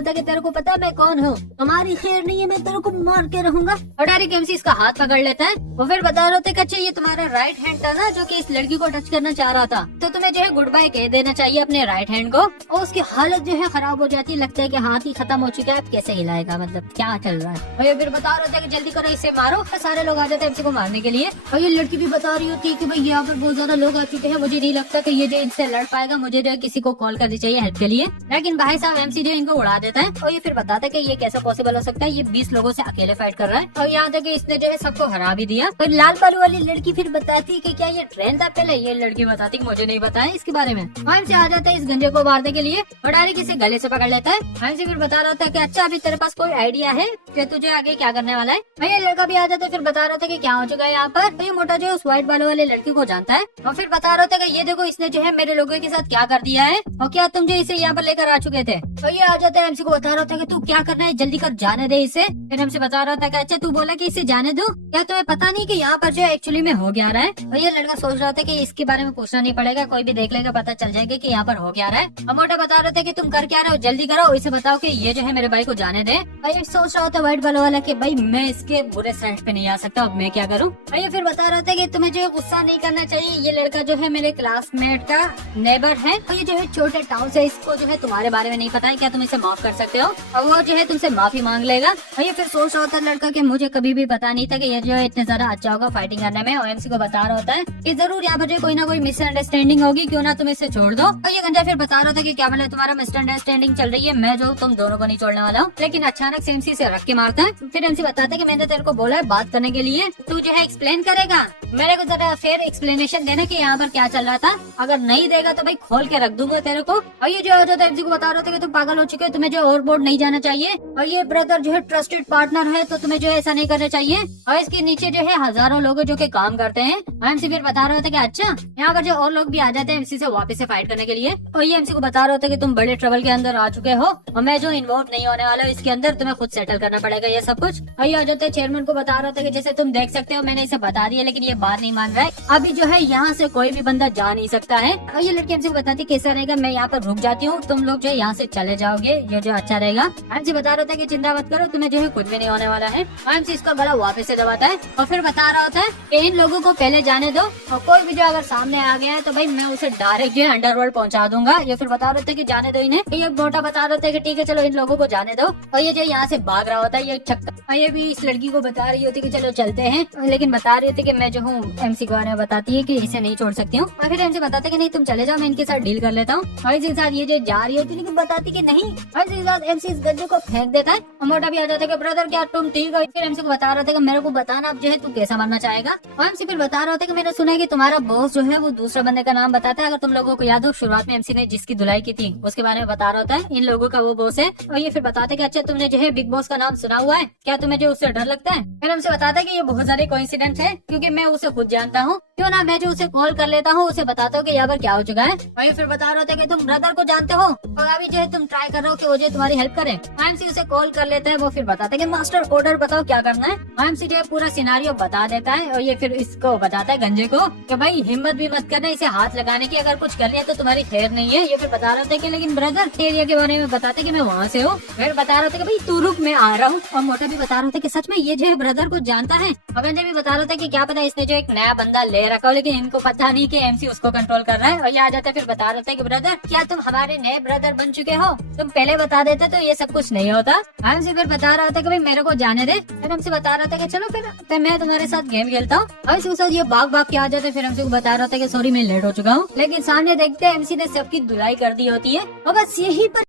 था कि तेरे को पता है मैं कौन हूँ, तुम्हारी खैर नहीं है, मैं तेरे को मार के रहूंगा। और डायरेक्ट एमसी इसका हाथ पकड़ लेता है। और फिर बता रहे थे कि अच्छा ये तुम्हारा राइट हैंड था ना जो कि इस लड़की को टच करना चाह रहा था, तो तुम्हें जो है गुड बाय कह देना चाहिए अपने राइट हैंड को। और उसकी हालत जो है खराब हो जाती है, लगता है कि हाथ ही खत्म हो चुका है, अब कैसे हिलाएगा, मतलब क्या चल रहा है। और ये फिर बता रहा था कि जल्दी करो इसे मारो। सारे लोग आ जाते हैं एमसी को मारने के लिए। और ये लड़की भी बता रही होती है कि भाई यहाँ पर बहुत ज्यादा लोग आ चुके हैं, मुझे नहीं लगता कि ये जो इनसे लड़ पाएगा, मुझे जो किसी को कॉल करनी चाहिए हेल्प के लिए। लेकिन भाई साहब एमसी जो इनको उड़ा देता है। और ये फिर बताता है कि ये कैसे पॉसिबल हो सकता है, ये 20 लोगों से अकेले फाइट कर रहा है। और यहाँ तक इसने जो है सबको हरा भी दिया। और लाल बालू वाली लड़की फिर बताती है कि क्या ये ट्रेन था पहले। ये लड़की बताती कि मुझे नहीं बताया इसके बारे में। एमसी आ जाता है इस गंजे को मारने के लिए और डायरेक्ट इसे गले से पकड़ लेता है। एमसी फिर बता रहा था कि अच्छा अभी तेरे पास कोई आइडिया है कि तुझे आगे क्या करने वाला है। ये लड़का भी आ जाता है। फिर बता रहा था कि क्या हो चुका है यहाँ पर। तो ये मोटा जो है उस व्हाइट बालों वाले लड़की को जानता है। और फिर बता रहा था कि ये देखो इसने जो है मेरे लोगों के साथ क्या कर दिया है और क्या तुम जो इसे यहाँ पर लेकर आ चुके थे। और ये आ जाता है एमसी को बता रहा था कि तू क्या करना है, जल्दी कर, जाने दे इसे। फिर एमसी बता रहा था कि अच्छा तू बोला कि इसे जाने दो, क्या तुम्हें पता नहीं कि यहाँ पर जो एक्चुअली में हो क्या रहा है। और ये लड़का सोच रहा था कि इसके बारे में पूछना नहीं पड़ेगा, कोई भी देख लेगा, पता चल जाएगा कि यहाँ पर हो क्या रहा है। और मोटा बता रहा था कि तुम कर क्या रहे हो, जल्दी करो, इसे बताओ कि ये जो है मेरे भाई को जाने दे। और ये सोच रहा था व्हाइट बालों वाला कि भाई मैं इसके बुरे साइड पे नहीं आ सकता, अब मैं क्या करूँ। और ये फिर बता रहा था कि तुम्हें जो गुस्सा नहीं करना चाहिए, ये लड़का जो है मेरे क्लासमेट का नेबर है और ये जो है छोटे टाउन से, इसको जो है तुम्हारे बारे में नहीं पता है, क्या तुम इसे माफ कर सकते हो। और वो जो है तुमसे माफी मांग लेगा। और ये फिर सोच रहा होता है लड़का कि मुझे कभी भी पता नहीं था कि ये जो है इतने ज्यादा अच्छा होगा फाइटिंग करने में। और एमसी को बता रहा होता है कि जरूर यहाँ पर जो कोई ना कोई मिसअंडरस्टैंडिंग होगी, क्यों ना तुम इसे छोड़ दो। और ये गंजा फिर बता रहा था कि क्या मतलब तुम्हारा मिसअंडरस्टैंडिंग चल रही है, मैं जो तुम दोनों को नहीं छोड़ने वाला हूँ। लेकिन अचानक से एमसी से रख के मारता है। फिर एमसी बताता है कि मैंने तेरे को बोला है बात करने के लिए, तू जो है एक्सप्लेन करेगा, मेरे को जरा फिर एक्सप्लेनेशन देना कि यहाँ पर क्या चल रहा था। अगर नहीं देगा तो भाई खोल के रख दूंगा तेरे को। और ये जो है एमसी को बता रहा था कि तुम पागल हो चुके हो, तुम्हें जो ओवरबोर्ड नहीं जाना चाहिए। और ये ब्रदर जो है ट्रस्टेड पार्टनर है, तो तुम्हें जो है ऐसा नहीं करना चाहिए। और इसके नीचे जो है हजारों लोग जो के काम करते हैं। एमसी फिर बता रहा था कि अच्छा यहाँ पर जो और लोग भी आ जाते हैं एमसी से वापस से फाइट करने के लिए। और ये एमसी को बता रहा था कि तुम बड़े ट्रबल के अंदर आ चुके हो और मैं जो इन्वॉल्व नहीं होने वाला हूँ इसके अंदर, तुम्हें खुद सेटल करना पड़ेगा ये सब कुछ। और ये आ जाते हैं चेयरमैन को बता रहा था कि जैसे तुम देख सकते हो मैंने इसे बता दिया, लेकिन ये बात नहीं मान रहा है। अभी जो है यहाँ से कोई भी बंदा जा नहीं सकता है। और ये लड़की एमसी को बताती कैसा रहेगा, मैं यहाँ पर रुक जाती हूँ, तुम लोग जो है यहाँ से चले जाओगे, ये जो अच्छा रहेगा। एमसी बता रहा था कि चिंता मत करो, तुम्हें जो है कुछ भी नहीं होने वाला है। एमसी इसका गला वापस से दबाता है और फिर बता रहा होता है कि इन लोगों को पहले जाने दो और कोई भी जो अगर सामने आ गया है तो भाई मैं उसे डायरेक्ट जो है अंडरवर्ल्ड पहुंचा दूंगा। ये फिर बता रहे थे कि जाने दो इन्हें। ये मोटा बता रहे थे कि ठीक है चलो इन लोगों को जाने दो। और ये जो यहाँ से भाग रहा होता है ये चक्कर। ये भी इस लड़की को बता रही होती कि चलो चलते हैं, लेकिन बता रही होती कि मैं जो हूँ एमसी के बारे में बताती है कि इसे नहीं छोड़ सकती हूँ। और फिर एमसी बताते कि नहीं तुम चले जाओ, मैं इनके साथ डील कर लेता हूँ। और इसके साथ ये जो जा रही होती लेकिन बताती कि कि नहीं। और इसके बाद एमसी इस गज्जे को फेंक देता है और मोटा भी आ जाता है कि ब्रदर क्या तुम ठीक हो। फिर एमसी को बता रहा था कि मेरे को बताना अब जो है तू कैसा मरना चाहेगा। और एमसी फिर बता रहा था कि मैंने सुना है कि तुम्हारा बॉस जो है वो दूसरा बंदे का नाम बताता है। अगर तुम लोगों को याद हो शुरुआत में एमसी ने जिसकी धुलाई की थी उसके बारे में बता रहा होता है, इन लोगों का वो बॉस है। और ये फिर बताते कि अच्छा तुमने जो है बिग बॉस का नाम सुना हुआ है, क्या तुम्हें जो उससे डर लगता है। फिर हमसे बताता है कि ये बहुत सारे कोइंसिडेंस है क्योंकि मैं उसे खुद जानता हूँ, क्यों ना मैं जो उसे कॉल कर लेता हूँ, उसे बताता हूँ कि यहाँ पर क्या हो चुका है। वही फिर बता रहे थे कि तुम ब्रदर को जानते हो और अभी जो है तुम ट्राई कर रहे हो कि वो जो है तुम्हारी हेल्प करे। एमसी उसे कॉल कर लेता है, वो फिर बताता है कि मास्टर ऑर्डर बताओ क्या करना है। एमसी जो है पूरा सिनारियो बता देता है और ये फिर इसको बताता है गंजे को कि भाई हिम्मत भी मत करना इसे हाथ लगाने की, अगर कुछ कर लिया तो तुम्हारी खैर नहीं है। ये फिर बता रहे थे कि लेकिन ब्रदर एरिया के बारे में बताते कि मैं वहाँ से हूँ। फिर बता रहे थे कि भाई तू रुक मैं आ रहा हूँ। और मोटा भी बता रहे थे कि सच में ये जो है ब्रदर को जानता है। और गंजे भी बता रहे थे कि क्या पता इसने जो एक नया बंदा ले रखा हो, लेकिन इनको पता नहीं कि एमसी उसको कंट्रोल कर रहा है। और ये आ जाता है फिर बता रहे थे कि ब्रदर क्या तुम हमारे नए ब्रदर बन चुके हो, तुम पहले बता देते तो ये सब कुछ नहीं होता। एमसी फिर बता रहा था कि भाई मेरे को जाने दे। फिर हमसे बता रहा था कि चलो फिर मैं तुम्हारे साथ गेम खेलता हूँ। और इसके साथ ये भाग भाग के आ जाते। फिर हमसे बता रहा था कि सॉरी मैं लेट हो चुका हूँ, लेकिन सामने देखते हैं एमसी ने सबकी धुलाई कर दी होती है। और बस यही पर